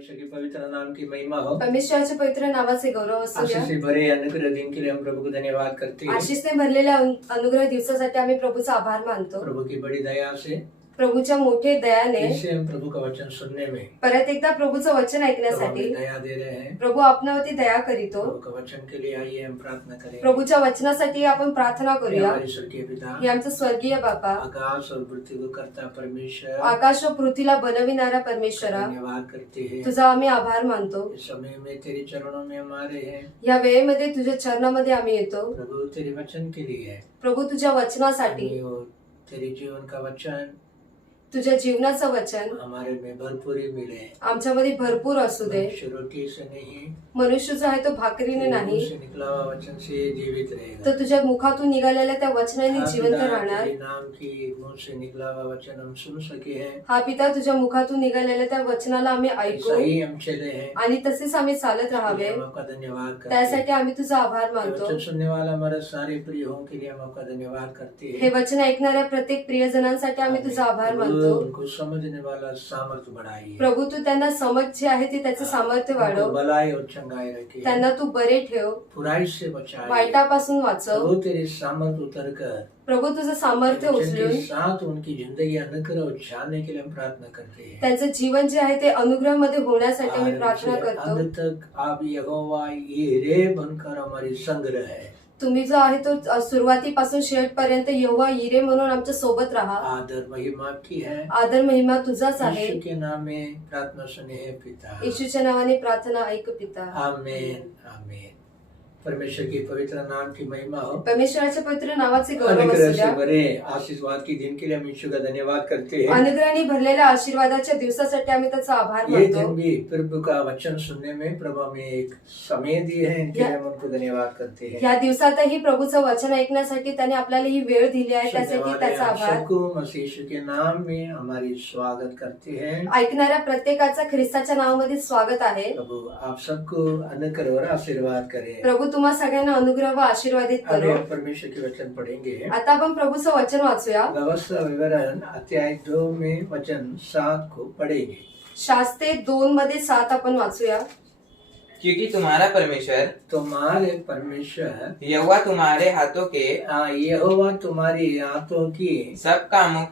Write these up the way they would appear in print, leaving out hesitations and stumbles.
परमेश्वर के पवित्र नाम की महिमा हो। परमेश्वराच्या पवित्र नावाचे गौरव असू द्या। आशीष से भरे अनुग्रह दिन के लिए हम प्रभु को धन्यवाद करते हैं। आशीषने भरलेल्या अनुग्रह दिवसासाठी आम्ही प्रभूचा आभार मानतो। प्रभु की बड़ी दया से प्रभूच्या मोठे दयाने इसे हम प्रभु का वचन सुनने में परत एकदा प्रभूचं वचन प्रभु ऐकण्यासाठी हमें दया दे रहे हैं। प्रभू आपणावरती दया करीतो। प्रभु का वचन के लिए आइए हम प्रार्थना करें। प्रभूच्या वचनासाठी आपण प्रार्थना करूया। हमारे स्वर्गीय पिता, हे आमचं स्वर्गीय बापा, आकाश और पृथ्वी को करता परमेश्वर, आकाश व पृथ्वीला बनविणारा परमेश्वरा, धन्यवाद करते हैं। तुझा आम्ही आभार मानतो। इस समय में तेरे चरणों में हमारे हैं या वेळेमध्ये तुझ्या चरणामध्ये आम्ही येतो। प्रभु, तेरे वचन के लिए प्रभू तुझ्या वचनासाठी, हमें वो तेरे जीवन का वचन तुझ्या जीवनाचं वचन हमारे में भरपूरी मिले। आमच्यामध्ये भरपूर असू दे। मनुष्य रोटी से नहीं, मनुष्य जो आहे तो भाकरीने तेरे नाही मुंह से निकला हुआ वचन से जीवित रहेगा। तर तुझ्या मुखातून निघालेल्या त्या वचनाने हाँ जिवंत पिता, राहणार। तेरे नाम की मुंह से निकला हुआ वचन हम सुन सके हैं, हा पिता, तुझ्या मुखातून निघालेल्या त्या वचनाला आम्ही ऐकू ऐसा ही हम चले हैं। आणि तसेच आम्ही चालत राहावे, हम आपका धन्यवाद करते त्यासाठी हैं। आम्ही तुझा आभार ये मानतो। वचन सुनने वाला हमारे सारे प्रियों के लिए हम आपका धन्यवाद करते हे हैं। वचन ऐकणाऱ्या प्रत्येक प्रियजनांसाठी आम्ही तुझा आभार प्रभु, मानतो। उनको समझने वाला सामर्थ्य बढ़ाइए। प्रभु, तू त्यांना समज जे आहे ते त्याचं सामर्थ्य उनको वाढव। भलाई और चंगाई रखिए, त्यांना तू बरे ठेव, बुराई से बचाइए। वाईटापासून वाचव। प्रभु, तेरे सामर्थ्य उतर कर प्रभु, तुझं सामर्थ्य वचन के उचलून साथ उनकी जिंदगी अनुग्रह और जानने के लिए हम प्रार्थना करते हैं। त्यांचं जीवन जे आहे ते अनुग्रह मध्ये होण्यासाठी आम्ही प्रार्थना करतो। अंत तक आप यहोवा यिरे बनकर हमारी संग्रह है। तुम्ही जो आहे तो सुरुवातीपासून शेवटपर्यंत यहोवा यिरे म्हणून आमच्या सोबत राहा। आदर महिमा की है, आदर महिमा तुझाच आहे। यीशु के नाम में प्रार्थना सुने है पिता। येशूच्या नावाने प्रार्थना ऐक पिता। आमेन आमेन। परमेश्वर की पवित्र नाम की महिमा हो। परमेश्वराच्या पवित्र नावाचे गौरव असू अनुग्रह से द्या। भरे आशीर्वाद की दिन के लिए हम यीशु का धन्यवाद करते हैं। अनुग्रहाने भरलेल्या आशीर्वादाच्या दिवसासाठी आम्ही त्याचा आभार ये मानतो। दिन भी प्रभु का वचन सुनने में प्रभु हमें एक समय दिए हैं, इनके लिए हम उनको धन्यवाद करते हैं। या दिवसातही प्रभूचं वचन ऐकण्यासाठी त्याने आपल्याला ही वेळ दिली आहे, त्यासाठी त्याचा आप आभार। सबको मसीह यीशु के नाम में हमारी स्वागत करते हैं। ऐकणाऱ्या प्रत्येकाचा ख्रिस्ताच्या नावामध्ये स्वागत आहे। प्रभु आप सबको अनुग्रह और आशीर्वाद करें। प्रभू तुम्हा सगळ्यांना अनुग्रह व आशीर्वादित अभी करो। हम परमेश्वर के वचन पढ़ेंगे। आता आपण प्रभूचं वचन वाचूया। व्यवस्था विवरण अध्याय 2 में वचन 7 को पढ़ेंगे। शास्त्रे 2 मध्ये 7 आपण वाचूया। क्योंकि तुम्हारा परमेश्वर तुम्हारे परमेश्वर यहोवा तुम्हारे हाथों के यहोवा तुम्हारी हाथों की सब कामों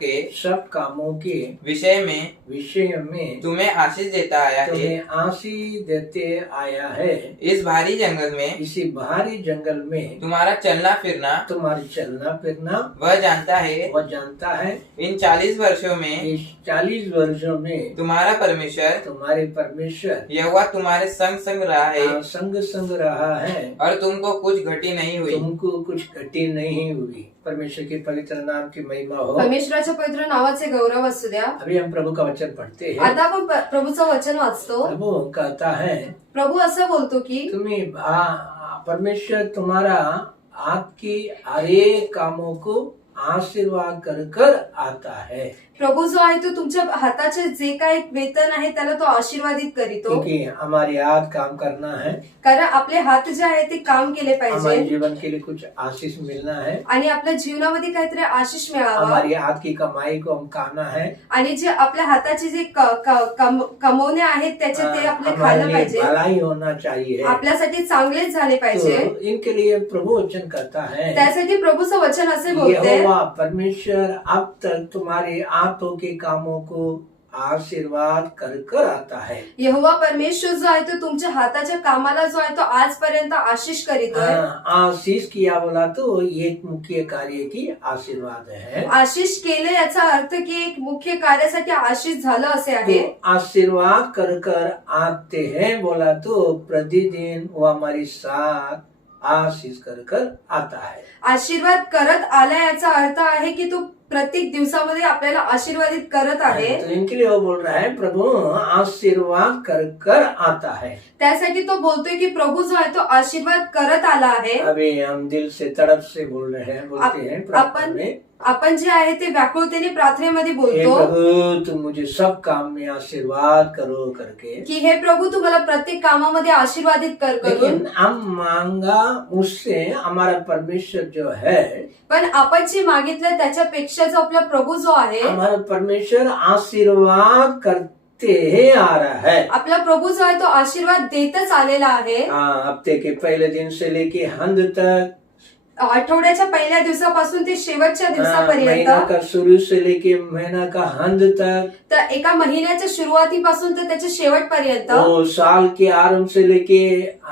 के विषय में तुम्हें आशीष देता आया है। तुम्हें आशीष देते आया है। इस भारी जंगल में इसी भारी जंगल में तुम्हारा चलना फिरना तुम्हारी चलना फिरना वह जानता है। वह जानता है। इन 40 वर्षों में इस 40 वर्षों में तुम्हारा परमेश्वर तुम्हारे परमेश्वर यहोवा तुम्हारे संग संग रहा है संग संग रहा है और तुमको कुछ घटी नहीं हुई। तुमको कुछ घटी नहीं हुई। परमेश्वर के पवित्र नाम की महिमा हो। परमेश्वराच्या पवित्र नावाचे गौरव असू द्या। अभी हम प्रभु का वचन पढ़ते हैं। आता आपण प्रभूचं वचन वाचतो। प्रभु कहता है, प्रभू असं बोलतो की तुम्हें परमेश्वर तुम्हारा आपकी हर एक कामों को आशीर्वाद कर कर आता है। प्रभू जो आहे तो तुमच्या हाताचे जे काही वेतन आहे त्याला तो आशीर्वादित करीतो। क्योंकि हमारे हाथ काम करना है, कारण आपले हात जे आहे ते काम केले हमारे पाहिजे जीवन के लिए कुछ आशीष मिलना है। आणि आपल्या जीवनामध्ये काहीतरी आशीष मिळावा। हमारी हाथ की कमाई को हम खाना है। आणि जे आपल्या हाताचे जे कमवणे आहेत त्याचे ते आपले खायला पाहिजे। भलाई होना चाहिए, आपल्यासाठी चांगलेच झाले पाहिजे। तो इनके लिए प्रभु वचन करता है। त्यासाठी प्रभूचं वचन असे बोलते, यहोवा परमेश्वर अब तक तुम्हारे हाथों के कामों को आशीर्वाद कर कर आता है। यहोवा परमेश्वर जो आहे तो तुमच्या हाताच्या कामाला जो आहे तो आजपर्यंत आशीष करीतोय। आशीष किया बोला तो एक मुख्य कार्य की आशीर्वाद है। आशीष केले याचा अर्थ की एक मुख्य कार्यासाठी आशीष झालं असे आहे। तो आशीर्वाद कर कर आते हैं बोला तो प्रतिदिन वो हमारी साथ आशीष कर कर आता है। आशीर्वाद करत आला याचा अर्थ आहे की तो प्रत्येक दिवसामध्ये आपल्याला आशीर्वादित करत आहे। तो इनके लिए वो बोल रहा है, प्रभु आशीर्वाद कर कर आता है। त्यासाठी तो बोलतोय की प्रभू जो आहे तो आशीर्वाद करत आला आहे। अभी हम दिल से तड़प से बोल रहे हैं, बोलते हैं प्रार्थना में, आपण जे आहे ते व्याकुळतेने प्रार्थनेमध्ये हे बोलतो प्रभु तुम मुझे सब काम में आशीर्वाद करो करके। की हे प्रभू तुम्हाला प्रत्येक कामामध्ये आशीर्वादित कर करून। लेकिन हम मांगा उससे हमारा परमेश्वर जो है, पण आपण जे मागितलं त्याच्यापेक्षा जो आपला प्रभू जो आहे, हमारा परमेश्वर आशीर्वाद ही आ रहा है। आपला प्रभू जो आहे तो आशीर्वाद देतच आलेला आहे। हफ्ते के पहले दिन से लेके अंत तक, आठवड्याच्या पहिल्या दिवसापासून ते शेवटच्या महीना दिवसापर्यंत, का शुरू से लेके महीना का अंत तक, तर एका महिन्याच्या सुरुवातीपासून तर त्याच्या शेवटपर्यंत, वो साल के आरंभ से लेके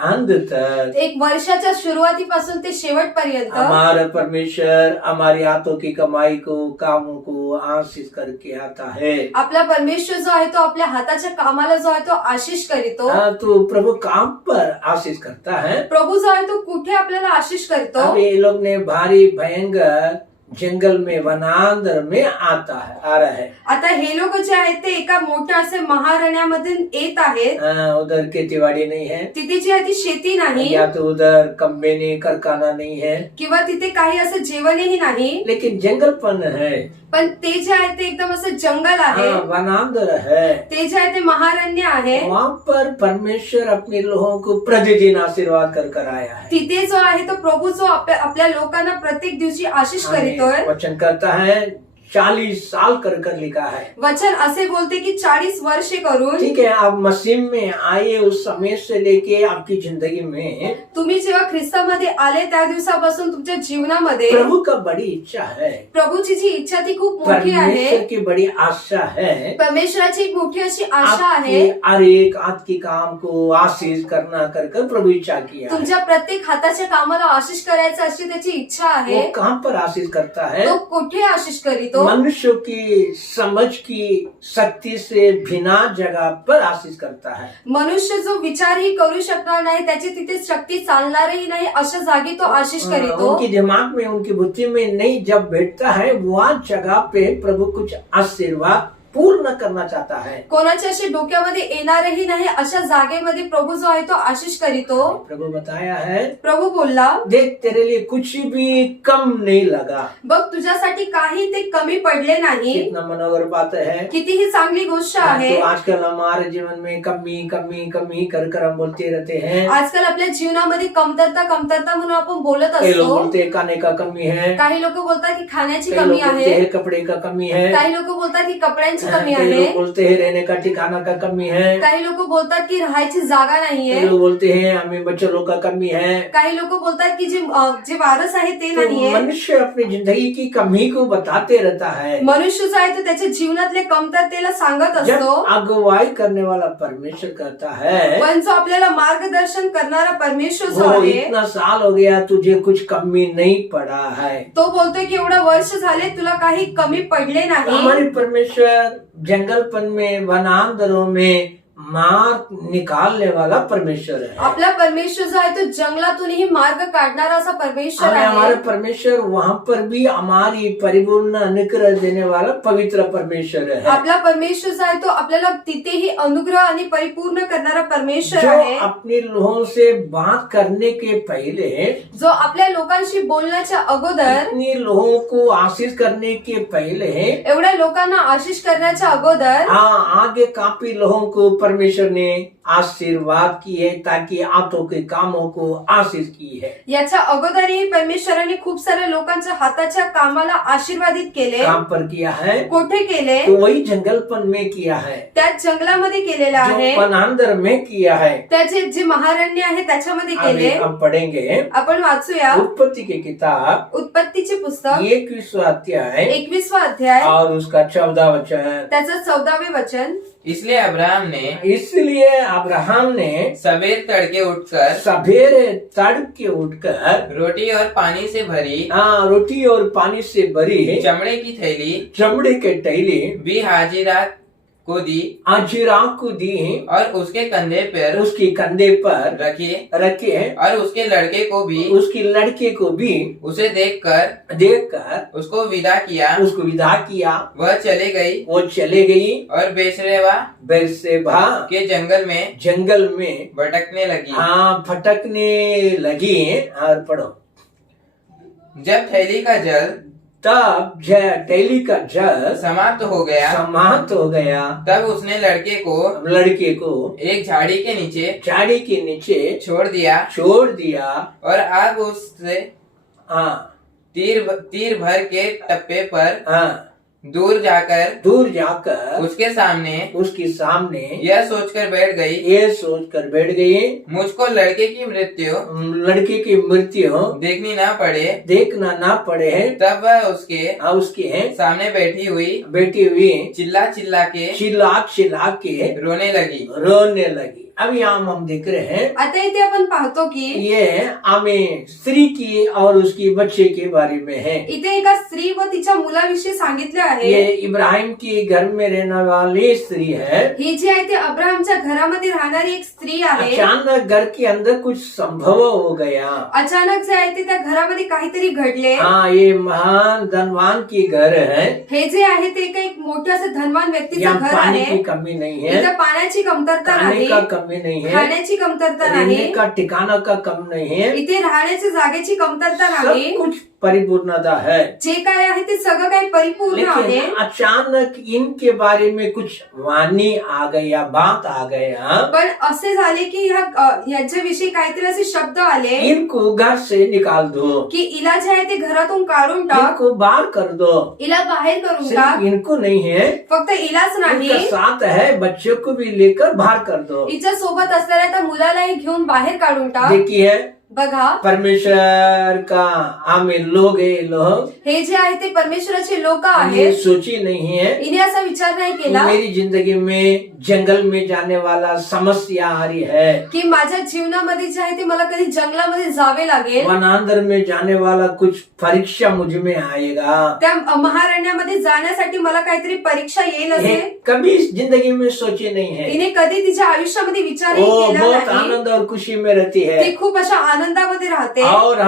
अंत तक, एक वर्षाच्या सुरुवातीपासून ते शेवटपर्यंत हमारा परमेश्वर हमारी हाथों की कमाई को, कामों को आशीष करके आता है। आपला परमेश्वर जो आहे तो आपल्या हाताच्या कामाला जो आहे तो आशीष करीतो। तो प्रभु काम पर आशीष करता है। प्रभू जो आहे तो कुठे आपल्याला आशीष करतो? अब ये लोग ने भारी भयंकर जंगल में, वनांतर में आ रहा है। आता हे लोक जे आहेत ते एका मोठ्या असे महारण्यामध्ये येत आहेत। उधर खेतीवाड़ी नहीं है, तिथे जी आहे ती शेती नाही, या तो उधर कंपनी कारखाना नहीं है, किंवा तिथे काही असं जेवणही नाही, लेकिन जंगलपन है। पण ते जे आहे ते एकदम असं जंगल आहे, वनांतर है। ते जे आहे ते महारण्य आहे। वहाँ पर परमेश्वर अपने लोगों को प्रतिदिन आशीर्वाद कर आया है। तिथे जो आहे तो प्रभू जो आपल्या लोकांना प्रत्येक दिवशी आशीष करीतोय। वचन करता है 40 साल कर लिखा है। वचन असे बोलते की 40 वर्षे करून, ठीक है, आप मसीह में आए उस समय से लेके आपकी जिंदगी में तुम्ही जेव्हा ख्रिस्तामध्ये आले त्या दिवसापासून तुमच्या जीवनामध्ये प्रभु का बड़ी इच्छा है, प्रभूची जी इच्छा ती खूप मोठी आहे, परमेश्वर की बड़ी आशा है, परमेश्वराची एक मोठी अशी आशा आहे। आपकी हर एक हाथ के काम को आशीष करना कर प्रभु इच्छा किया है। तुमच्या प्रत्येक हाताच्या कामाला आशीष करायचं अशी त्याची इच्छा आहे। वो कहाँ पर आशीष करता है? तो कुठे आशीष करीतो? मनुष्य की समझ की शक्ति से बिना जगह पर आशीष करता है। मनुष्य जो विचारही करू शकणार नाही, त्याची तिथे शक्ती चालणारही नाही, अशा जागी तो आशीष करीतो। उनकी दिमाग में, उनकी बुद्धि में नहीं जब बैठता है, वहाँ जगह पे प्रभु कुछ आशीर्वाद पूर्ण करना चाहता है। कोणाच्या अशी डोक्यामध्ये येणारही नाही, अशा जागेमध्ये प्रभु जो आहे तो आशीष करीतो। प्रभु बताया है, प्रभु बोलला, देख तेरे लिए कुछ भी कम नहीं लगा। बघ तुझ्यासाठी काही ते कमी पडले नाही। कितना मनोहर बात है, कितीही चांगली गोष्ट आहे। तो आजकल हमारे जीवन में कमी कमी कमी कर हम बोलते रहते हैं। आजकाल आपल्या जीवनामध्ये कमतरता कमतरता म्हणून आपण बोलत कई लोग असतो। बोलते हैं खाने का कमी है, काही लोक बोलतात की खाण्याची कई कमी लोग बोलते आहे, हैं कपड़े का कमी है, काही लोक बोलतात की कपड्यांची कमी कई आहे, लोग बोलते हैं रहने का ठिकाना का कमी है, काही लोक बोलतात की राहायची जागा कई नाहीये, लोग बोलते हैं हमें बच्चों का कमी है। काही लोक बोलतात की जे वारस आहे ते तो नाहीये। मनुष्य अपनी जिंदगी की कमी को बताते रहता है। मनुष्य जो आहे तो त्याच्या जीवनातले कमतरतेला सांगत जब असतो, अगुवाई करने वाला परमेश्वर कहता है, पण जो आपल्याला मार्गदर्शन करणारा परमेश्वर जो वो आहे इतना साल हो गया तुझे कुछ कमी नहीं पड़ा है। तो बोलतोय की एवढं वर्ष झाले तुला काही कमी पडले नाही। हमारे परमेश्वर जंगलपन में, वनांतरों में मार्ग निकालने वाला परमेश्वर है। आपला परमेश्वर जो आहे तो जंगलातूनही मार्ग काढणारा असा परमेश्वर और हमारे आहे। परमेश्वर वहाँ पर भी हमारी परिपूर्ण अनुग्रह देने वाला पवित्र परमेश्वर है। आपला परमेश्वर जो आहे तो आपल्याला तिथेही अनुग्रह आणि परिपूर्ण करणारा परमेश्वर जो आहे, अपने लोगों से बात करने के पहले, जो आपल्या लोकांशी बोलण्याच्या अगोदर, इतने लोगों को आशीष करने के पहले, एवढ्या लोकांना आशीष करण्याच्या अगोदर आगे काफी लोगों को परमेश्वर ने आशीर्वाद की है, ताकि हाथों के कामों को आशीष की है। याच्या अगोदरही परमेश्वराने खूप साऱ्या लोकांच्या हाताच्या कामाला आशीर्वादित केले। काम पर किया है, कोठे केले? तो वही जंगलपन में किया है, त्याच जंगलामध्ये केलेलं जो आहे, वनांतर में किया है। त्याचे जे महारण्य आहे त्याच्यामध्ये अभी केले। हम पढ़ेंगे आपण वाचूया उत्पत्ति की किताब उत्पत्तीचे पुस्तक 21वां अध्याय 21वां अध्याय और उसका 14 वचन। त्याचं 14वे वचन। इसलिए इसलिए अब्राहम ने सवेर तड़के उठकर सवेरे तड़के उठकर रोटी और पानी से भरी रोटी और पानी से भरी चमड़े की थैली चमड़े के टैली भी हाजिरा को दी, आजीरा को दी और उसके कंधे पर उसके कंधे पर रखे और उसके लड़के को भी, उसकी लड़के को भी उसे देखकर उसको विदा किया। वह चले गई वो चले गई और बेर्शेबा के जंगल में भटकने लगी। भटकने लगी। और पढ़ो, जब थैली का जल तब टैली का जल समाप्त हो गया, तब उसने लड़के को एक झाड़ी के नीचे छोड़ दिया और आग उससे तीर भर के टप्पे पर दूर दूर जाकर उसके सामने यह सोचकर बैठ गई मुझको लड़के की मृत्यु देखना ना पड़े तब वह उसके सामने बैठी हुई चिल्ला चिल्ला के रोने लगी। अब यहाँ हम देख रहे हैं आता इथे आपण पाहतो की ये हमें स्त्री की और उसकी बच्चे के बारे में है। इथे एका स्त्री व तिच्या मुलाविषयी सांगितले आहे। ये इब्राहिम की घर में रहने वाली स्त्री है। ही जी आहे ती अब्राहमच्या घरामध्ये राहणारी एक स्त्री आहे। अचानक घर के अंदर कुछ संभव हो गया। अचानक जे आहे ते त्या घरामध्ये काहीतरी घडले। हाँ, ये महान धनवान की घर है। हे जे आहे ते एक मोठे असे धनवान व्यक्तीचं घर पानी आहे। की कमी नहीं है, इथे पाण्याची कमतरता नाही, कमी नहीं है, खाण्याची कमतरता नाही, रहने का ठिकाना का कम नहीं है, इथे राहण्याची जागेची कमतरता नाही, सब कुछ परिपूर्णता है। जे काय आहे ते सगळं काही परिपूर्ण आहे। लेकिन अचानक इनके बारे में कुछ वाणी आ गया, बात आ गया, पण असे झाले की याच्याविषयी काहीतरी असे शब्द आले इनको घर से निकाल दो, की इला जे आहे ते घरातून काढून टाक, इनको बाहर कर दो। इला बाहेर करून सिर्फ टाक। इनको नहीं है, फक्त इलाच नाही, इनका साथ है, बच्चों को भी लेकर बाहर कर दो। हिच्या सोबत असलेल्या त्या मुलालाही घेऊन बाहेर काढून टाक। देखिए बघा, परमेश्वर का हमें लोग हे जे आहे ते परमेश्वराचे लोक ये आहेत। सोची नहीं है इने असा विचार नाही केला मेरी जिंदगी में जंगल में जाने वाला समस्या आ रही है, की माझ्या जीवनामध्ये जे आहे ते मला कधी जंगलामध्ये जावे लागेल, वनांतर में जाने वाला कुछ परीक्षा मुझ में आएगा। त्या महारण्यामध्ये जाण्यासाठी मला काहीतरी परीक्षा येईल ये असे कभी इस जिंदगी में सोची नहीं है। तिने कधी तिच्या आयुष्यामध्ये विचारही वो केला बहुत नाही। आनंद और खुशी में रहती है, ती खूप अशा आनंदामध्ये राहते और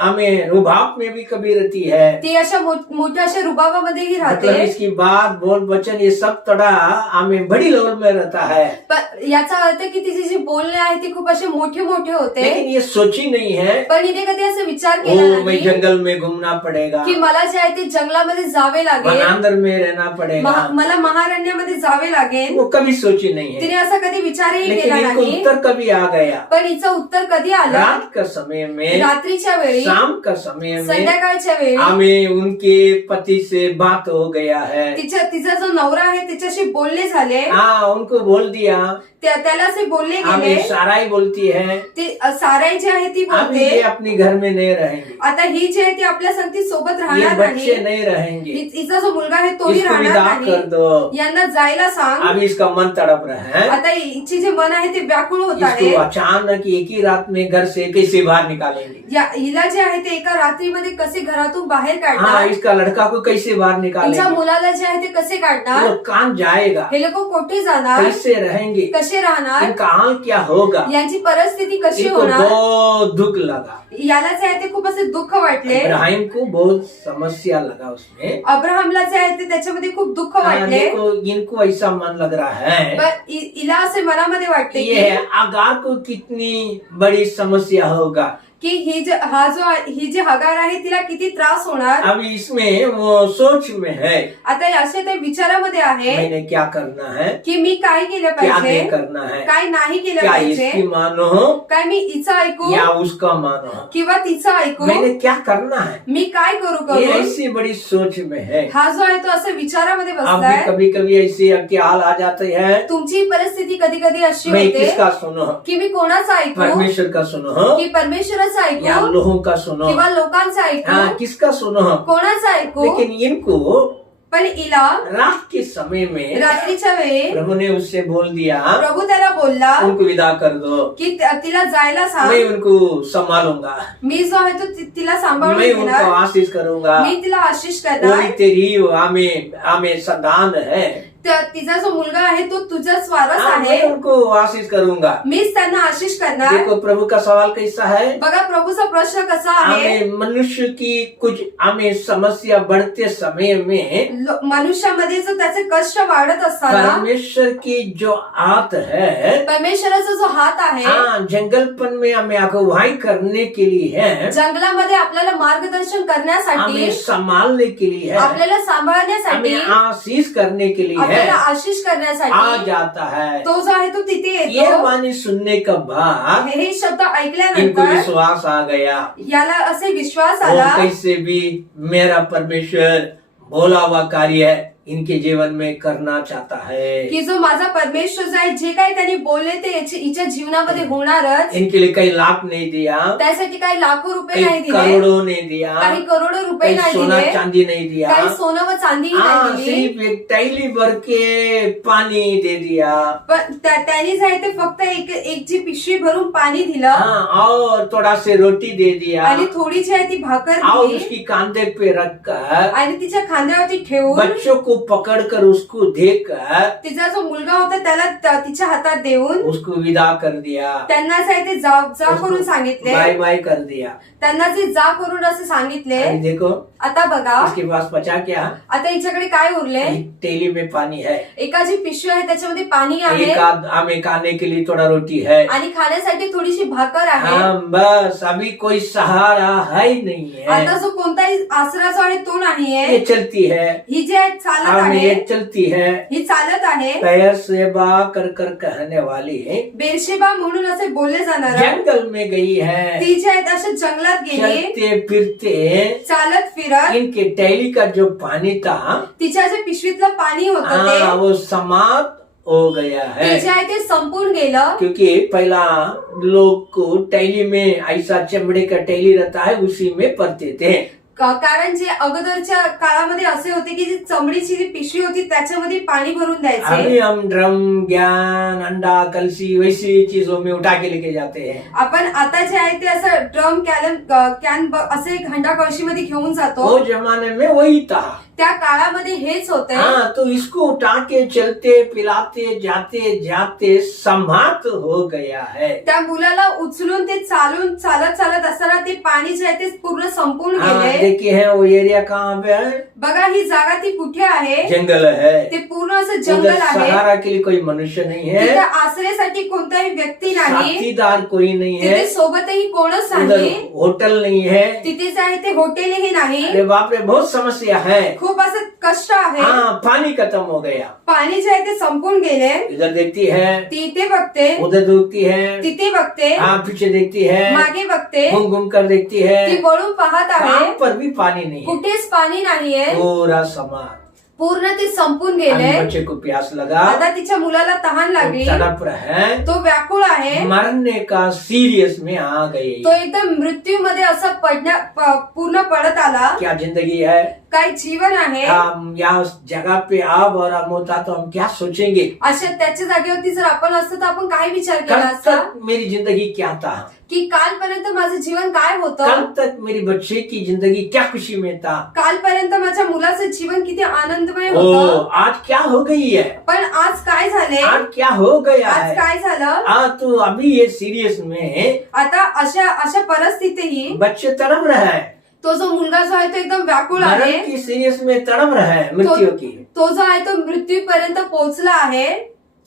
हमें रुबाब में भी कभी रहती है। ती अशा मोठ्या अशा रुबाबामध्येही मतलब राहते। इसकी बात बोल वचन ये सब थोड़ा हमें बड़ी लेवल में रहता है, पण याचा अर्थ की तिचे जे बोलणे आहे ते खूप असे मोठे मोठे होते। लेकिन ये सोची नहीं है पण हिने कधी असं विचार ओ केला मैं नाही जंगल में घूमना पड़ेगा, की मला जे आहे ते जंगलामध्ये जावे लागेल, वनांतर में रहना पड़ेगा, मला महारण्यामध्ये जावे लागेल। वो कभी सोची नहीं है। तिने असा कधी विचारही लेकिन केला इनको नाही। उत्तर कभी आ गया। पण हिचं उत्तर कधी आलं? रात का समय में, रात्रीच्या वेळी, शाम का समय में संध्याकाळच्या वेळी हमें उनके पति से बात हो गया है। तिचा जो नवरा आहे तिच्याशी बोलणे झाले। हाँ, उनको बोल दिया, त्याला असे बोलले हमें गेले। साराई बोलती है, ती साराई जी आहे ती अभी ये बोलते अपनी घर में नहीं रहेंगे, आता ही जी आहे ती आपल्या संगती सोबत ये राहणार बच्चे नाही, नहीं रहेंगे, हिचा जो मुलगा आहे तोही इसको राहणार विदा कर नाही, दो। यांना जायला सांग। अभी इसका मन तड़प रहा है, आता हिची जे मन आहे ते व्याकुळ होत आहे। इसको अचानक एक ही रात में घर से कैसे बाहर निकालेंगे। हिला जे आहे ते एका रात्रीमध्ये कसे घरातून बाहेर हाँ, काढणार, इसका लड़का को कैसे बाहर हिच्या निकालेंगे, मुलाला जे आहे ते कसे काढणार, वो कहाँ जाएगा, हे लोक कुठे जाणार, कैसे रहेंगे, कसे राहणार, इनका हाल क्या होगा। यांची परिस्थिती कशी इनको होणार। बहुत दुख लगा, याला जे आहे ते खूप असे दुःख वाटले। इब्राहिम को बहुत समस्या लगा उसमें। अब्राहमला जे आहे ते त्याच्यामध्ये खूप दुःख हाँ, वाटले। देखो इनको ऐसा मन लग रहा है, पण हिला असे मनामध्ये वाटते ये आगार को कितनी बड़ी समस्या होगा, की ही जी हगार आहे तिला किती त्रास होणार। अभी इसमें वो सोच में है, आता असे ते विचारामध्ये आहे मैंने क्या करना है, की मी काय केलं क्या पाहिजे, नहीं करना है, काय नाही केलं क्या पाहिजे, इसकी मानो काय मी हिचं ऐकू या उसका मानो, किंवा तिचं ऐकू, मैंने क्या करना है। मी काय करू ये करू। ऐसी बड़ी सोच में है। हा जो आहे तो असं विचारामध्ये अब बसलाय। भी कभी कभी ऐसे आपके हाल आ जाते हैं, तुमची परिस्थिती कधी कधी अशी मैं होते किसका सुनो, की मी कोणाचं ऐकू, परमेश्वर का सुनो की परमेश्वराचं या ऐकू लोगों का सुनो, किंवा लोकांचं ऐकू, हाँ, किसका सुनो। कोणाचं ऐकू। लेकिन इनको पण इला रात के समय में रात्रीच्या वेळी प्रभु ने उससे बोल दिया, प्रभू त्याला बोलला उनको विदा कर दो, की तिला जायला मैं सांग, उनको संभालूंगा, मी जो आहे तो तिला सांभाळून मैं उनको घेणार, आशीष करूंगा, मी तिला आशीष वही करणार। तेरी हमें संतान है, तिचा जो मुलगा आहे तो तुझाच वारस हाँ, आहे, मैं उनको आशीष करूंगा। मीच त्यांना आशीष करणार। देखो प्रभु का सवाल कैसा है, बघा प्रभूचा प्रश्न कसा आहे। हमें मनुष्य की कुछ हमें समस्या बढ़ते समय में मनुष्यामध्ये जो त्याचे कष्ट वाढत असताना परमेश्वर की जो हाथ है, परमेश्वराचा जो हात आहे, हाँ, जंगलपन में हमें अगुवाई करने के लिए है, जंगलामध्ये आपल्याला मार्गदर्शन करण्यासाठी, हमें संभालने के लिए है, आपल्याला सांभाळण्यासाठी, हमें आशीष करने के लिए आपल्याला है, आशीष आ करण्यासाठी जाता है। तो जो आहे तो तिथे ये येतो। वाणी सुनने के बाद हे शब्द इनको ऐकल्यानंतर विश्वास आ गया, याला असे विश्वास वो आला कैसे भी मेरा परमेश्वर बोला हुआ कार्य इनके जीवन में करना चाहता है। की जो माझा परमेश्वर जो आहे जे काही त्यांनी बोलले ते हिच्या जीवनामध्ये होणारच। इनके लिए कई लाख नहीं दिया, त्यासाठी काही लाखो रुपये नाही कई दिले, करोड़ों नहीं दिया, काही करोडो रुपये कई नाही सोना दिले, चांदी नहीं दिया, काही सोनं व चांदी हाँ, नाही दिली, सिर्फ एक थैली भर के पानी दे दिया। पण त्यांनी जे आहे ते फक्त एक जी पिशवी भरून पाणी दिलं, हाँ, और थोड़ा से रोटी दे दिया, आणि थोडी जी आहे ती भाकर और दिली, उसकी कांधे पे रखकर आणि तिच्या खांद्यावरती ठेवून बच्चों को पकड़कर उसको देकर तिचा जो मुलगा होता त्याला तिच्या हातात देऊन उसको विदा कर दिया, त्यांना जे आहे ते जा करून सांगितले, बाय बाय कर दिया। त्यांना जे जा करून असे सांगितले। अभी देखो आता बघा इसके पास बचा क्या? आता हिच्याकडे काय उरले? एक थैली में पानी है, एका जी पिशवी आहे त्याच्यामध्ये पाणी आहे, एक हमें खाने के लिए थोड़ा रोटी है, आणि खाण्यासाठी थोडीशी भाकर आहे। हाँ, बस अभी कोई सहारा है ही नहीं है। आता जो कोणताही आसरा जो आहे तो नाहीये। ये चलती है, ही जी आहे चालत हम आहे, ये चलती है, ही चालत आहे। पैर सेवा कर कर कहने वाली है, बेरशेबा म्हणून असे बोलले जाणार, जंगल में गई है, ती जी आहे अशा जंगलात गेली, चलते फिरते चालत फिरत इनके टैली का जो पानी था, तिच्या जे पिशवीतलं पाणी होतं हाँ, ते वो समाप्त हो गया ते है। जे आहे ते संपून गेलं। क्योंकि पहला लोग को टैली में ऐसा चमड़े का टैली रहता है, उसी में पड़ते थे। कारण जे अगोदरच्या काळामध्ये असे होते की जी चमडीची जी पिशवी होती त्याच्यामध्ये पाणी भरून द्यायचे। अभी हम ड्रम, ज्ञान, अंडा, कलसी वैसी चीजों में उठा के लेके जाते हैं। आपण आता जे आहे ते असं ड्रम कॅन असे घंटा कळशीमध्ये घेऊन जातो। वो जमाने में वही था। त्या काळामध्ये हेच होते। हाँ, तो इसको उठा के चलते पिलाते जाते जाते समाप्त हो गया है। त्या मुलाला उचलून ते चालून चालत चालत असताना ते पाणी जे आहे ते पूर्ण संपून गेले। देखिए है वो एरिया कहाँ पे है? बघा ही जागा ती कुठे आहे? जंगल है। ते पूर्ण असं उधर जंगल आहे। सहारा के लिए कोई मनुष्य नहीं है, तिथे आश्रयासाठी कोणताही व्यक्ती नाही, साथीदार कोई नहीं है, तिथे सोबतही कोणच उधर नाही, होटल नहीं है। तिथे जे आहे ते हॉटेलही नाही। अरे बाप रे, बहुत समस्या है। खूप असं कष्ट आहे। हाँ, पानी खत्म हो गया। पाणी जे आहे ते संपून गेले। इधर देखती है, ती इथे बघते, उधर देखती है, तिथे बघते, हाँ पीछे देखती है, मागे बघते, घूम घूम कर देखती है, ती वळून पाहत आहे, वहाँ पर भी पानी नहीं है। कुठेच पाणी नाहीये। पूरा समाज पूर्ण ते संपून गेले। अभी बच्चे को प्यास लगा, आता तिच्या मुलाला तहान लागली, तड़प रहा है, तो व्याकुळ आहे, मरने का सीरियस में आ गई। तो एकदम मृत्यूमध्ये असं पूर्ण पडत आला। क्या जिंदगी है? काय जीवन आहे। हम यहाँ उस जगह पे अब और हम होता तो हम क्या सोचेंगे? अशा त्याच्या जागेवरती जर आपण असतो तर आपण काय विचार केला कल असता तक मेरी जिंदगी क्या था? की कालपर्यंत माझं जीवन काय कल होतं, तक मेरी बच्चे की जिंदगी क्या खुशी में था? कालपर्यंत माझ्या मुलाचं जीवन किती आनंदमय ओ, होतं, आज क्या हो गई है? पण आज काय झाले, आज क्या हो गया आज है? काय झालं। आज तो अभी ये सीरियस में आता अशा परिस्थितीही बच्चे तड़प रहे हैं, तो जो मुलगा जो आहे तो एकदम व्याकुळ आहे, मरण की सीरियस में तड़प रहे हैं, मृत्यु की। तो जो आहे तो मृत्यूपर्यंत पोहोचला आहे।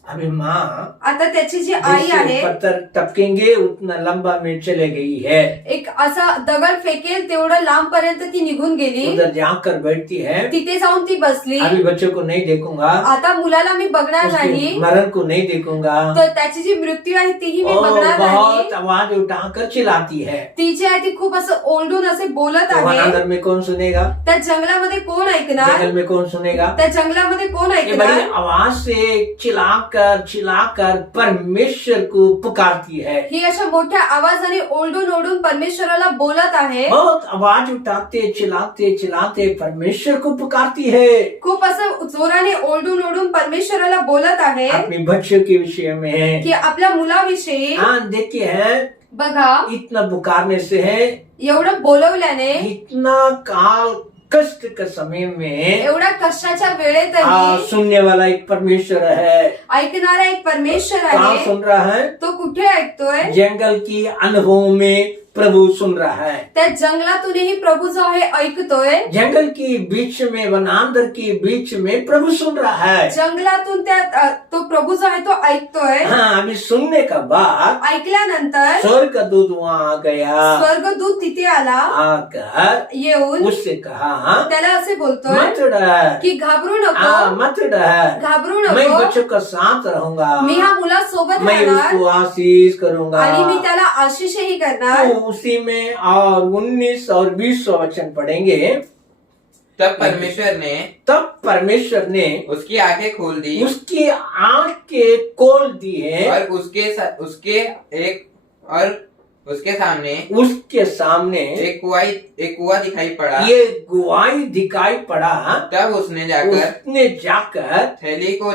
अभी माँ आता त्याची जी आई जैसे आहे पत्थर टपकेंगे उतना लंबा में चले गई है, एक असा दगड फेकेल तेवढं लांब पर्यंत ती निघून गेली। उधर जाकर बैठती है। तिथे जाऊन ती बसली। अभी बच्चों को नहीं देखूंगा, आता मुलाला मी बघणार उसके नाही, मरण को नहीं देखूंगा। तर त्याची जी मृत्यू आहे तीही मी ओ, बघणार नाही। बहुत आवाज उठाकर चिल्लाती है। ती जी आहे ती खूप असं ओरडून असे बोलत तो आहे। वनांतर में कौन सुनेगा? त्या जंगलामध्ये कोण ऐकणार? जंगल में कौन सुनेगा? त्या जंगलामध्ये कोण ये बड़ी ऐकणार? आवाज से चिल्लाकर परमेश्वर को पुकारती है। ही अशा मोठ्या आवाजाने ओरडून ओरडून परमेश्वराला बोलत आहे। बहुत आवाज उठाते चिल्लाते परमेश्वर को पुकारती है। खूप असं जोराने ओरडून ओरडून परमेश्वराला बोलत आहे अपने बच्चों के विषय में। की आपल्या मुलाविषयी। हाँ, देखिए है, बघा इतना पुकारने से है, एवढं बोलवल्याने, इतना काल कष्ट के समय में एवढ्या कष्टाच्या वेळेतही सुनने वाला एक परमेश्वर है। ऐकणारा एक परमेश्वर कहाँ आहे। सुन रहा है? तो कुठे ऐकतोय? जंगल की अनुभव में प्रभु सुन रहा है। त्या जंगलातूनही प्रभू जो आहे ऐकतोय। जंगल की बीच में, वनांतर की बीच में प्रभु सुन रहा है। जंगलातून त्या तो प्रभू जो आहे तो ऐकतोय। हाँ, अभी सुनने का बाद ऐकल्यानंतर स्वर्गदूत वहाँ आ गया। स्वर्गदूत तिथे आला, आकर येऊन उससे कहा, त्याला असे बोलतोय मत डर, की घाबरू नको, मत डर, घाबरू मैं नको, बच्चों का साथ रहूंगा, मी ह्या मुलासोबत मैं राहणार उसको आशीष करूंगा। आणि मी त्याला आशिषही करणार। तो उसी में और 19 और 20 वचन पढ़ेंगे। तब परमेश्वर ने उसकी आंखें खोल दी, उसकी आंखें खोल दी है, और उसके सामने एक कुआं दिखाई पड़ा। ये गुआई दिखाई पड़ा। तब उसने जाकर थैली को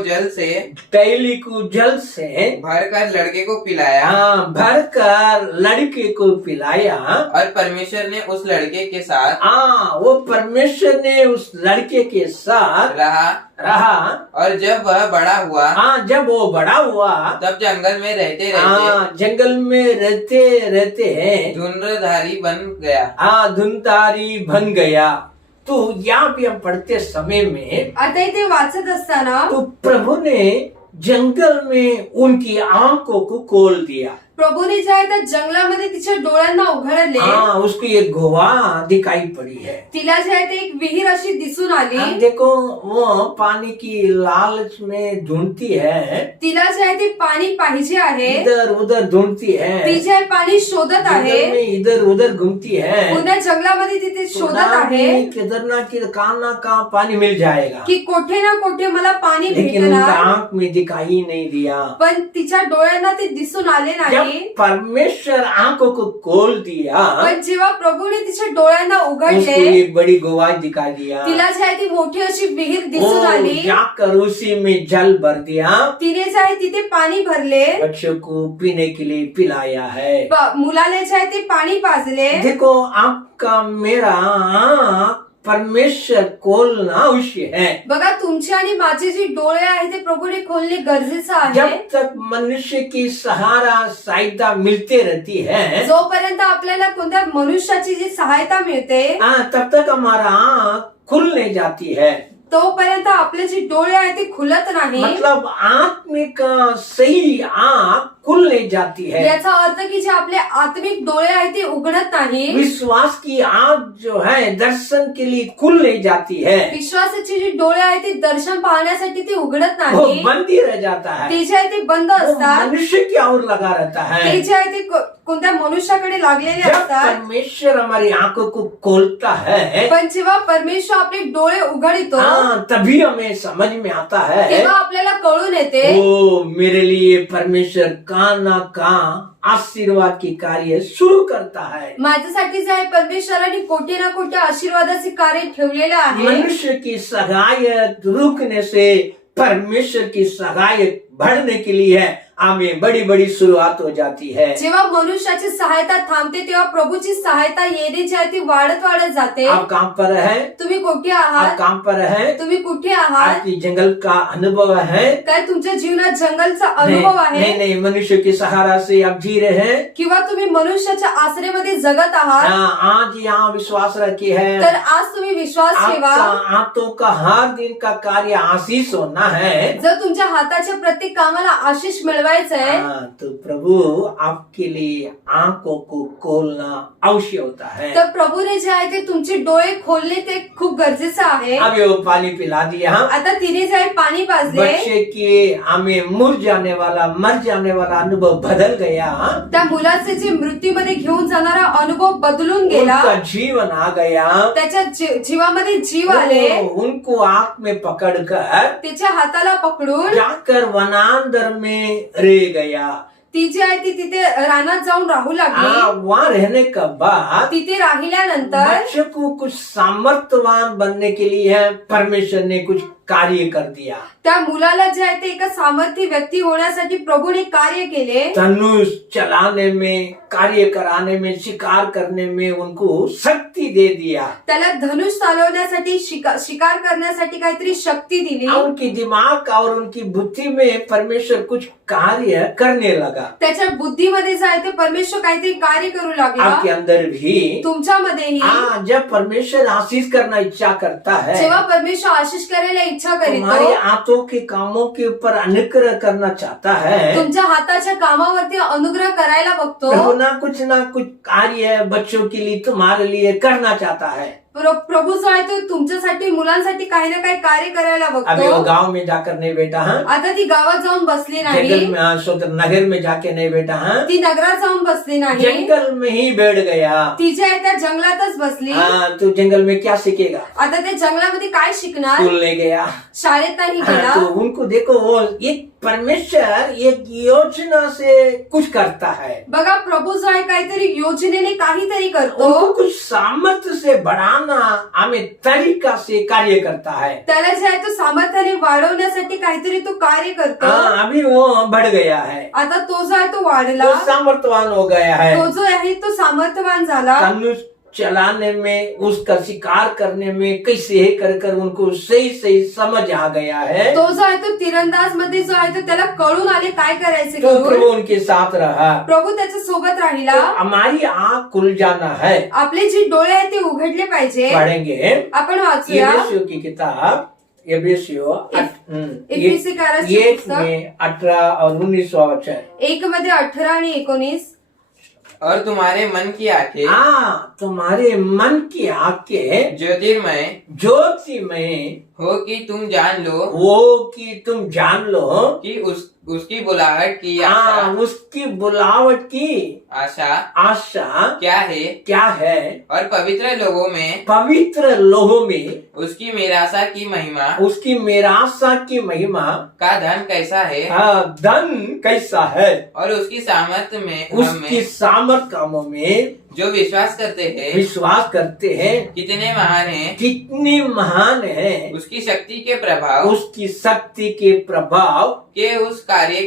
जल से भरकर लड़के को पिलाया। भरकर लड़के को पिलाया। और परमेश्वर ने उस लड़के के साथ परमेश्वर ने उस लड़के के साथ रहा। और जब वह बड़ा हुआ, तब जंगल में रहते हैं धुंधधारी बन गया। तो यहाँ भी हम पढ़ते समय में आता इथे वाचत असताना तो प्रभु ने जंगल में उनकी आंखों को खोल दिया। प्रभूने जे आहे त्या जंगलामध्ये तिच्या डोळ्यांना उघडले। उसको एक गुहा दिखाई पड़ी है। तिला जे आहे ते एक विहीर अशी दिसून आली। देखो वो पानी की लालच में ढूंढती है। तिला जे आहे ते पाणी पाहिजे आहे। इधर उधर ढूंढती है। ती जे पाणी शोधत आहे। इधर उधर घूमती है। पुन्हा जंगलामध्ये तिथे शोधत आहे। किधर ना कहाँ पानी मिल जाएगा, की कोठे ना कोठे मला पाणी लेकिन भेटणार। आंख में दिखाई नहीं दिया। पण तिच्या डोळ्यांना ते दिसून आले नाही। परमेश्वर आंखों को खोल दिया, पण जेव्हा प्रभूने तिच्या डोळ्यांना उघडले, एक बड़ी गुहा दिखा दिया। तिला जे आहे ती मोठी अशी विहीर दिसून आली। जाकर उसी में जल भर दिया। तिने जे आहे तिथे पाणी भरले। बच्चों को पीने के लिए पिलाया है। मुलाला जे आहे ते पाणी पाजले। देखो आपका मेरा परमेश्वर खोलना आवश्यक है। बघा तुमचे आणि माझे जे डोळे आहे ते प्रभूने खोलणे गरजेचं आहे। जब तक मनुष्य की सहायता मिलते रहती है, जोपर्यंत आपल्याला कोणत्या मनुष्याची जी सहायता मिळते, तब तक हमारा आँख खुलने जाती है। तोपर्यंत आपले जे डोळे आहे ते खुलत नाही। मतलब आत्मिक सही आँख खुलने जाती है। याचा अर्थ की जे आपले आत्मिक डोळे आहे ते उघडत नाही। विश्वास की आँख जो है दर्शन के लिए खुलने जाती है। विश्वासाची जी डोळे आहे ते दर्शन पाहण्यासाठी ते उघडत वो नाही। बंद ही रह जाता है। ते जे आहे ते बंद असतात। मनुष्य की ओर लगा रहता है। ते जे आहे ते कोणत्या मनुष्याकडे लागलेले जब असतात। परमेश्वर हमारी आंखों को खोलता है, पण जेव्हा परमेश्वर आपले डोळे उघडतो, तभी हमें समझ में आता है, तेव्हा आपल्याला कळून येते, ओ मेरे लिए परमेश्वर कहाँ ना कहाँ आशीर्वाद की कार्य शुरू करता है। माझ्यासाठी जे आहे परमेश्वराने कोठे ना कोठे आशीर्वादाचे कार्य ठेवलेले आहे। मनुष्य की सहायता रुकने से परमेश्वर की सहायता बढ़ने के लिए हमें बड़ी बड़ी शुरुआत हो जाती है। जेव्हा मनुष्याची सहायता थांबते तेव्हा प्रभूची सहायता येणे जे आहे ती वाढत जाते। आप कहाँ पर है? तुम्ही कुठे आहात? आप कहाँ पर है? तुम्ही कुठे आहात? आपकी जंगल का अनुभव है? काय तुमच्या जीवनात जंगलचा अनुभव आहे? नहीं, मनुष्य के सहारा से आप जी रहे हैं। किंवा तुम्ही मनुष्याच्या आश्रयामध्ये जगत आहात? आज यहाँ विश्वास रखी है, तर आज तुम्ही विश्वास ठेवा। हाथों का हर दिन का कार्य आशीष होना है। जर तुमच्या हाताच्या प्रत्येक कामाला आशीष मिळवायचं आहे, तो प्रभु आपके लिए आंखों को खोलना आवश्यक होता है। तर प्रभूने जे आहे ते तुमचे डोळे खोलणे ते खूप गरजेचं आहे। अब वो पानी पिला दिया। आता तिने जे आहे पाणी पाजले। बच्चे के हमें मर जाने वाला अनुभव बदल गया। त्या मुलाचे जे मृत्यूमध्ये घेऊन जाणारा अनुभव बदलून गेला। उनका जीवन आ गया। त्याच्या जीवामध्ये जीव आले। उनको आंख में पकड़कर त्याच्या हाताला पकडून जाकर वनांतर में रह गया। ती जी आहे ती तिथे रानात जाऊन राहू लागली। वहाँ रहने के बाद तिथे राहिल्यानंतर बच्चे को कुछ सामर्थ्यवान बनने के लिए परमेश्वर ने कुछ कार्य कर दिया। त्या मुलाला जे आहे ते एका सामर्थ्य व्यक्ती होण्यासाठी प्रभूने कार्य केले। धनुष चलाने में, कार्य कराने में, शिकार करने में उनको शक्ति दे दिया। त्याला धनुष चालवण्यासाठी, शिकार करण्यासाठी काहीतरी शक्ती दिली। उनकी दिमाग और उनकी बुद्धि में परमेश्वर कुछ कार्य करने लगा। त्याच्या बुद्धीमध्ये जे आहे ते परमेश्वर काहीतरी कार्य करू लागला। आपके अंदर भी, तुमच्यामध्येही जब परमेश्वर आशीष करना इच्छा करता है, जेव्हा परमेश्वर आशीष करायला इच्छा करीतो, तुम्हारे हाथों के कामों के ऊपर अनुग्रह करना चाहता है, तुमच्या हाताच्या कामावरती अनुग्रह करायला बघतो। ना कुछ कार्य बच्चों के लिए, तुम्हारे लिए करना चाहता है। प्रभू जो आहे तो तुमच्यासाठी मुलांसाठी काही ना काही कार्य करायला अभी वो बघतो. गांव में जाकर नहीं बैठा हाँ, आता ती गावात जाऊन बसली नाही, जंगल में स्वतः नगर में जाके नहीं बैठा हाँ, ती नगरात जाऊन बसली नाही, जंगल में ही बैठ गया. ती जी आहे त्या जंगलातच बसली. हाँ, तो जंगल में क्या सीखेगा? आता त्या जंगलामध्ये काय शिकणार? स्कूल नहीं गया. शाळेत नाही हाँ, गेला. तो उनको देखो वो एक परमेश्वर एक योजना से कुछ करता है. बघा प्रभू जो आहे काहीतरी योजनेने काहीतरी करतो. उनको कुछ सामर्थ्य से बढ़ाना हमें तरीका से कार्य करता है. त्याला जे आहे तो सामर्थ्याने वाढवण्यासाठी काहीतरी तो कार्य करतो. हाँ, अभी वो बढ़ गया है, आता तो जो आहे तो वाढला, वो सामर्थ्यवान हो गया है. तो जो आहे तो सामर्थ्यवान झाला. धनुष चलाने में, उसका शिकार करने में कैसे कर उनको सही सही समझ आ गया है. तो जो आहे तो तीरंदाज मध्ये जो आहे तो त्याला कळून आले काय करायचे तो करून. प्रभु उनके साथ रहा. प्रभू त्याच्या सोबत राहिला. तो हमारी आँख खुल जाना है. आपले जे डोळे आहेत ते उघडले पाहिजे. पढ़ेंगे आपण वाचूया एफेसियों की किताब, एफेसियों एफेसीकाराची एक पुस्तक में 18 और 19वां वचन. 1 मध्ये 18 आणि 19. और तुम्हारे मन की आंखें हाँ, तुम्हारे मन की आंखें ज्योतिमय हो कि तुम जान लो वो कि तुम जान लो कि उसकी बुलाहट की हाँ, आशा उसकी बुलावट की आशा क्या है और पवित्र लोगों में उसकी मेरासा की महिमा का धन कैसा है. हाँ, धन कैसा है और उसकी सामर्थ्य में उसकी सामर्थ कामों में जो विश्वास करते हैं कितने महान है उसकी शक्ति के प्रभाव के उस कार्य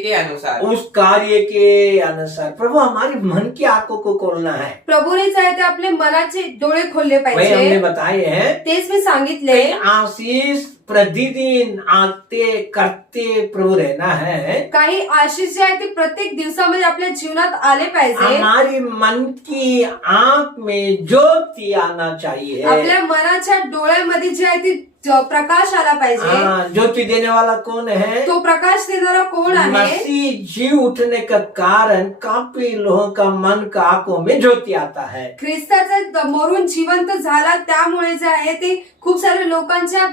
के अनुसार. प्रभु हमारे मन की आंखों को खोलना है. प्रभूने आहे ते आपले मनाचे डोळे खोलले वही हमने पाहिजे. बताए हैं. तेच मी सांगितले. आशीष प्रतिदिन आते करते प्रभु रहना है. काही आशीष जे आहे ते प्रत्येक दिवसामध्ये आपल्या जीवनात आले पाहिजे. हमारी मन की आंख में ज्योति आना चाहिए. आपल्या मनाच्या डोळ्यामध्ये जे आहे ती प्रकाश आला पाहिजे. हाँ, ज्योति देने वाला कौन है? तो प्रकाश देणारा कोण आहे? मसीह जी उठने का कारण काफी लोगों का मन का आंखों में ज्योति आता है. ख्रिस्ताचा मरून जिवंत झाला त्यामुळे जे आहे ते खूप सारे लोकांच्या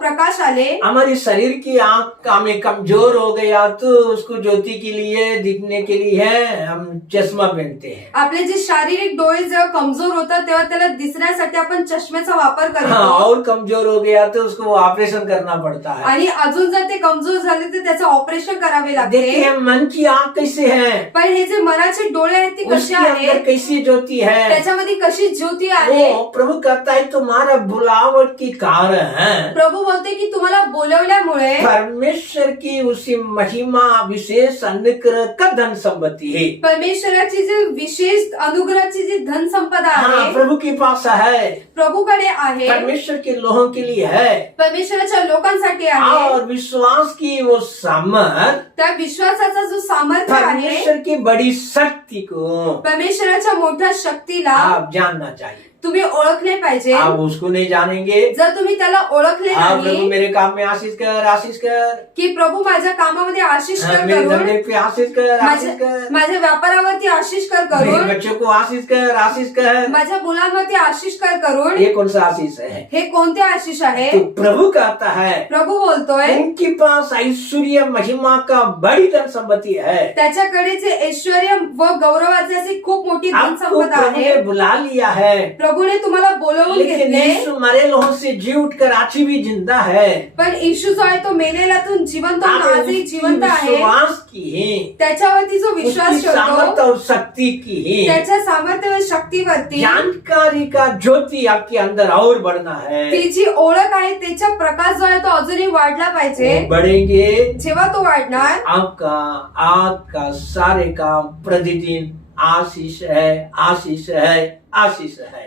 प्रकाश आले. हमारी शरीर की आंख में कमजोर हो गया तो उसको ज्योति के लिए दिखने के लिए हम चश्मा पहनते हैं. आपले जे शारीरिक डोळे जेव्हा कमजोर होतात तेव्हा त्याला दिसण्यासाठी आपण चष्म्याचा वापर हाँ, करतो. और कमजोर हो गया तो उसको ऑपरेशन करना पड़ता है. आणि अजून जर ते कमजोर झाले तर त्याचं ऑपरेशन करावे लागते. देखिए मन की आंख कैसे है, पण हे जे मनाचे डोळे आहेत ते कसे उसके अंदर आहेत, कैसी ज्योति है. त्याच्यामध्ये कशी ज्योती आहे. वो प्रभु कहता है तुम्हारा बुलावट की कारण है. प्रभू बोलते की तुम्हाला बोलवल्यामुळे परमेश्वर की उसी महिमा विशेष अनुग्रह का धन संपत्ति है. परमेश्वराची जी विशेष अनुग्रहाची जी धन संपदा हाँ, आहे प्रभु की पास है, प्रभूकडे आहे. परमेश्वर के लोगों के लिए है. परमेश्वराच्या लोकांसाठी आहे. और विश्वास की वो सामर्थ त्या विश्वासाचा जो सामर्थ्य आहे परमेश्वर की बड़ी शक्ति को परमेश्वराच्या मोठ्या शक्तीला आप जानना चाहिए. तुम्ही ओळखले पाहिजे. आप उसको नहीं जानेंगे. जर तुम्ही त्याला ओळखले आप प्रभु नाही मेरे काम में आशीष कर की प्रभू माझ्या कामामध्ये आशिष कर मेरे करून, धंधे पे आशीष कर माझ्या व्यापारावरती आशिष कर मेरे करून, बच्चों को आशीष कर. माझ्या मुलांवरती आशिष कर करून. ये कौन सा आशीष है? हे कोणते आशिष आहे? तो प्रभु कहता है प्रभू बोलतोय उनके पास ऐश्वर्य महिमा का बड़ी धन संपत्ति है. त्याच्याकडे जे ऐश्वर्य व गौरवाचे अशी खूप मोठी धन आपको संपदा प्रभु ने आहे. बुला लिया है, प्रभूने तुम्हाला बोलवून लेकिन घेतले. यीशु मरे लोगों से जी उठकर आज भी जिंदा है. पण येशू जो आहे तो मेलेल्यातून जिवंत होऊन आपने आजही उसकी जिवंत आहे. विश्वास की, त्याच्यावरती जो उसकी विश्वास सामर्थ्य ठेवतो और शक्ति की त्याच्या सामर्थ्य व शक्तीवरती जानकारी का ज्योति आपके अंदर और बढ़ना है. ती जी ओळख आहे त्याचा प्रकाश जो आहे तो अजूनही वाढला पाहिजे. वो बढ़ेंगे. जेव्हा तो वाढणार आपका सारे काम प्रतिदिन आशीष है.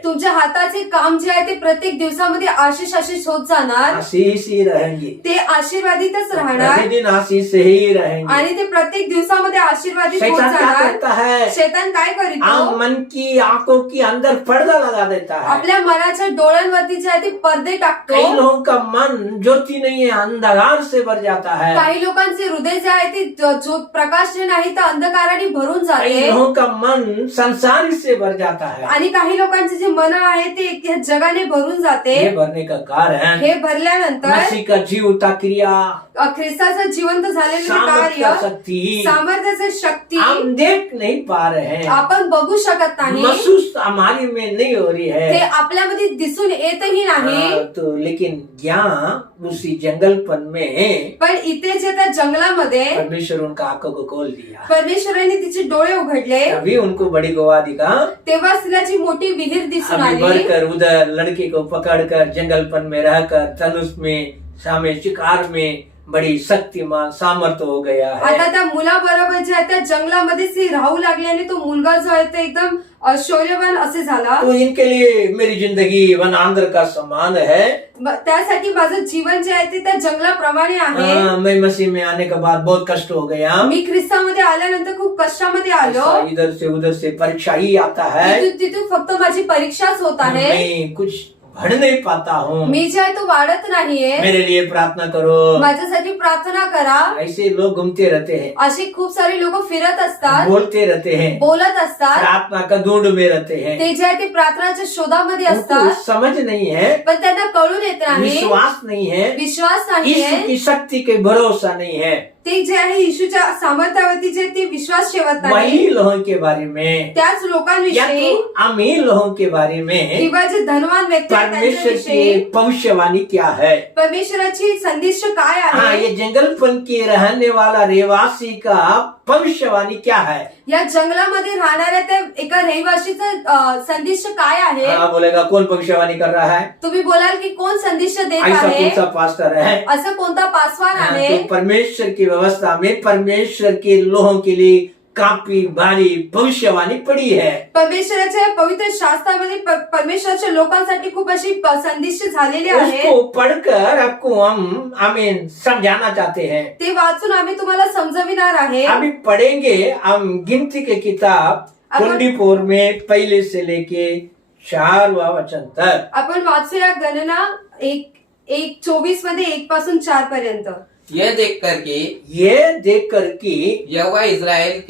तुमच्या हाताचे काम जे आहे ते प्रत्येक दिवसामध्ये आशिष होत जाणार. आशीष ही रहेंगे. ते आशीर्वादितच राहणार प्रतिदिन आशीष ही रहेंगे. आणि ते प्रत्येक दिवसामध्ये आशीर्वादित होत शैतान क्या जाणार. करता है? शैतान काय आप करीतो? मन की आंखों के अंदर पर्दा लगा देता है. आपल्या मनाच्या डोळ्यांवरती जे आहे ते पडदे टाकतो. कई लोगों का मन ज्योति नहीं है, अंधकार से भर जाता है. काही लोकांचे हृदय जे आहे ते जो प्रकाश जे नाही तर अंधकाराने भरून कई जाते. लोगों का मन संसारी से भर जाता है. आणि काही लोकांचे जे मन आहे ते या जगाने भरून जाते. ये भरने का कारण हे भरल्यानंतर मसीह का जीवता क्रिया, ख्रिस्ताचं जिवंत झालेलं सामर्थ्य, कार्य, शक्ति सामर्थ्याची शक्ती हम देख नहीं पा रहे हैं, आपण बघू शकत नाही, महसूस हमारी में नहीं हो रही ते है. आपल्यामध्ये दिसून येतही नाही. तो लेकिन यहाँ उसी जंगलपन में पण इथे जे त्या जंगलामध्ये परमेश्वर उनका आंखों को खोल दिया. परमेश्वराने तिचे डोळे उघडले. तभी उनको बड़ी गवाह दिखा. तेव्हा तिला जी मोठी विहीर दिसून अभी आली. बढ़कर उधर लड़के को पकड़कर जंगलपन में रहकर धनुष में सामे शिकार में बड़ी शक्तिमान सामर्थ हो गया है. आता त्या मुलाबरोबर जे आहे त्या जंगलामध्ये ती राहू लागली आणि तो मुलगा जो आहे तो एकदम शौर्यवान असे झाला. तो इनके लिए मेरी जिंदगी वनांध्र का समान है. त्यासाठी माझं जीवन जे आहे ते त्या जंगलाप्रमाणे आहे. मैं मसीह में आने के बाद बहुत कष्ट हो गया. मी ख्रिस्तामध्ये आल्यानंतर खूप कष्टामध्ये आलो. इधर से उधर से परीक्षा ही आता है. तिथून फक्त माझी परीक्षाच होत आहे. मैं कुछ बढ़ नहीं पाता हूँ. मी जे आहे तो वाढत नाहीये. मेरे लिए प्रार्थना करो. माझ्यासाठी प्रार्थना करा. ऐसे लोग घूमते रहते हैं, असे खूप सारे लोक फिरत असतात, बोलते रहते हैं, बोलत असतात, प्रार्थना का ढूंढ में रहते हैं. ते जे आहे ते प्रार्थनाच्या शोधामध्ये उनको असतात, समझ नहीं है, पण त्यांना कळून येत नाही, विश्वास नहीं है, विश्वास यीशु नाहीये. की शक्ति के भरोसा नहीं है. ते जे आहे येशूच्या सामर्थ्यावरती जे ते विश्वास ठेवत नाही. वही लोगों के बारे में त्याच या लोकांविषयी तो अमीर लोगों के बारे में किंवा जे धनवान व्यक्ती आहेत परमेश्वर त्यांच्याविषयी की भविष्यवाणी क्या है. परमेश्वराची संदेश काय हाँ, आहे. ये जंगलपन के रहने वाला रहवासी का भविष्यवाणी क्या है. या जंगलामध्ये राहणाऱ्या त्या एका रहिवाशीचा संदेश काय आहे. हाँ, बोलेगा कौन भविष्यवाणी कर रहा है. तुम्ही बोलाल की कोण संदेश देत ऐसा आहे. कौन सा पास्टर है. असं कोणता पासवान हाँ, आहे. तो परमेश्वर की व्यवस्था में परमेश्वर के लोगों के लिए काफी भारी भविष्यवाणी पड़ी है. परमेश्वराच्या पवित्र शास्त्रामध्ये परमेश्वराच्या लोकांसाठी खूप अशी संदेश झालेली आहे. उसको पढ़कर आपको हम आमीन समझाना चाहते हैं. ते वाचून आम्ही तुम्हाला समजविणार आहे. अभी पढ़ेंगे हम गिनती के किताब 24 में पहले से लेके 4वां वचन तक. आपण वाचूया गणना 1:24 मध्ये 1 पासून 4 पर्यंत. यह देखकर कि यहोवा इज़राइल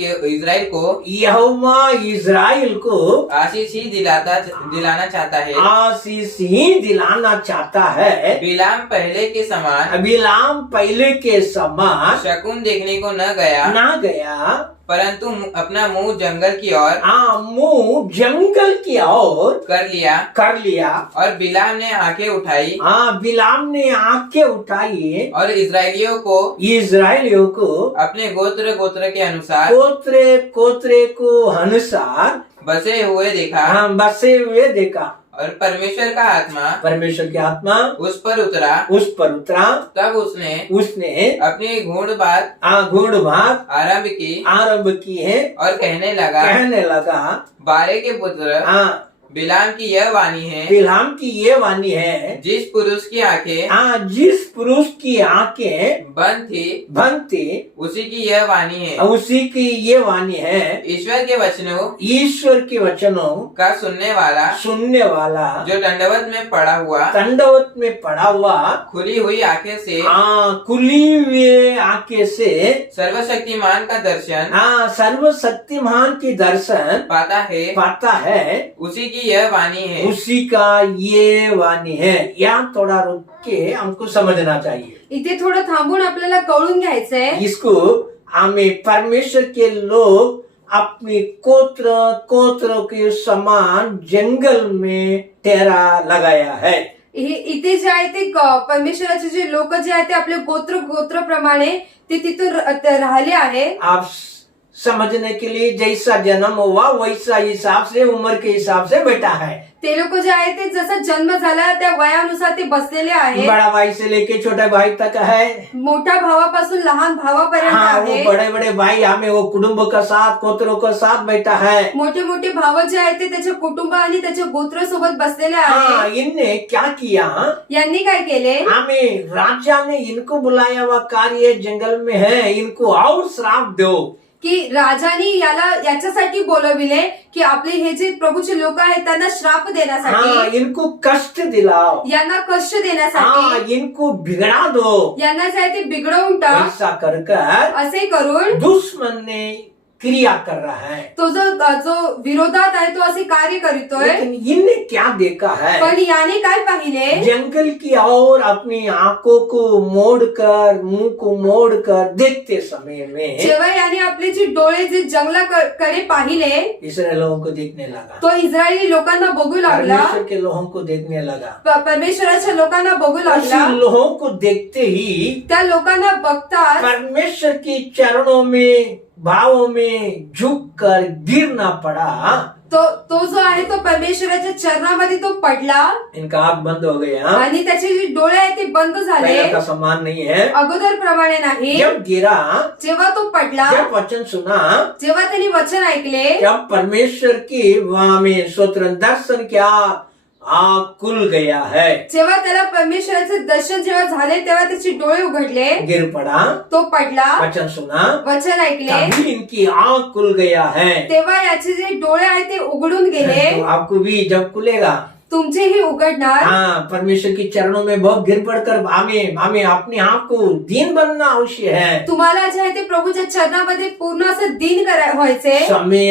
को यहोवा इज़राइल को आशीष ही दिलाना चाहता है. आशीष ही दिलाना चाहता है. बिलाम पहले के समान शकुन देखने को न गया परंतु अपना मुंह जंगल की ओर कर लिया और बिलाम ने आंखें उठाई. बिलाम ने आंखें उठाई और इज़राइलियों को अपने गोत्र के अनुसार गोत्रे को अनुसार बसे हुए देखा. और परमेश्वर की आत्मा उस पर उतरा. तब उसने अपनी घूढ़ बात आरंभ की है और कहने लगा बारे के पुत्र बिलाम की यह वाणी है जिस पुरुष की आंखें बंद थी उसी की यह वाणी है. ईश्वर के वचनों का सुनने वाला जो दंडवत में पड़ा हुआ खुली हुई आंखें से सर्वशक्तिमान की दर्शन पाता है. उसी की यह वाणी है. उसी का ये वाणी है. यहाँ थोड़ा रुक के हमको समझना चाहिए. इथे थोडं थांबून आपल्याला कळून घ्यायचंय. इसको हमें परमेश्वर के लोग अपने कोत्र के समान जंगल में ठहरा लगाया है. इथे जे आहे ते परमेश्वराचे जे लोक जे आहे ते आपले गोत्र प्रमाणे ते तिथून राहिले आहे. आप समझने के लिए जैसा जन्म हुआ वैसा हिसाब से उम्र के हिसाब से बैठा है. ते लोक जे आहे ते जसा जन्म झाला त्या वयानुसार ते बसलेले आहे. बड़ा भाई से लेके छोटा भाई तक है. मोठ्या भावापासून लहान भावापर्यंत आहे. वो बड़े भाई हमें वो कुटुंब का साथ गोत्रों का साथ बैठा है. मोठे भाव जे आहे ते त्याच्या कुटुंब आणि त्याच्या गोत्र सोबत बसलेले आहे. इनने क्या किया. यांनी काय केले. हमें राजा ने इनको बुलाया हुआ कार्य जंगल में है. इनको और श्राप दो. की राजाने याच्यासाठी बोलविले की आपले हे जे प्रभूचे लोक आहेत त्यांना श्राप देण्यासाठी. इनको कष्ट दिलाओ. यांना कष्ट देण्यासाठी. इनको बिगड़ा दो. यांना जे आहे ते बिघडवून टाक. ऐसा कर असे करून दुश्मन ने क्रिया कर रहा है, तो जो विरोधात आहे तो असे कार्य करीतोय. लेकिन इनने क्या देखा है? पण याने काय पाहिले? जंगल की ओर अपनी आंखों को मोड़कर, मुंह को मोड़कर देखते समय में जेव्हा याने आपले जे डोळे जे जंगलाकडे पाहिले, इसराइल लोगों को देखने लगा, तो इस्रायली लोकांना बघू लागला, परमेश्वर के लोगों को देखने लगा. परमेश्वराच्या लोकांना बघू लागला. उन लोगों को देखते ही त्या लोकांना बघतात परमेश्वर की चरणों में, भावों में झुककर गिरना पड़ा. तो जो आहे तो परमेश्वराच्या चरणामध्ये तो पडला इनका आंख बंद हो गया. आणि त्याचे जे डोळे आहेत ते बंद झाले. पहले का समान नहीं है. अगोदर प्रमाणे नाही. जब गिरा, जेव्हा तो पडला, जब वचन सुना, जेव्हा त्यांनी वचन ऐकले, जब परमेश्वर की वहां में स्तोत्र दर्शन क्या आंख खुल गया है, जेव्हा त्याला परमेश्वराचे दर्शन जेव्हा झाले तेव्हा त्याचे डोळे उघडले, गिर पड़ा, तो पडला, वचन सुना, वचन ऐकले, तभी इनकी आंख खुल गया है. तेव्हा याचे जे डोळे आहेत ते उघडून गेले. तो आपको भी जब खुलेगा, तुमचेही उघडणार. हाँ, परमेश्वर की चरणों में बहुत गिर पड़कर हमें अपनी आंख को दीन बनना आवश्यक है. तुम्हाला जे आहे ते प्रभूच्या चरणामध्ये पूर्ण असं दिन व्हायचे.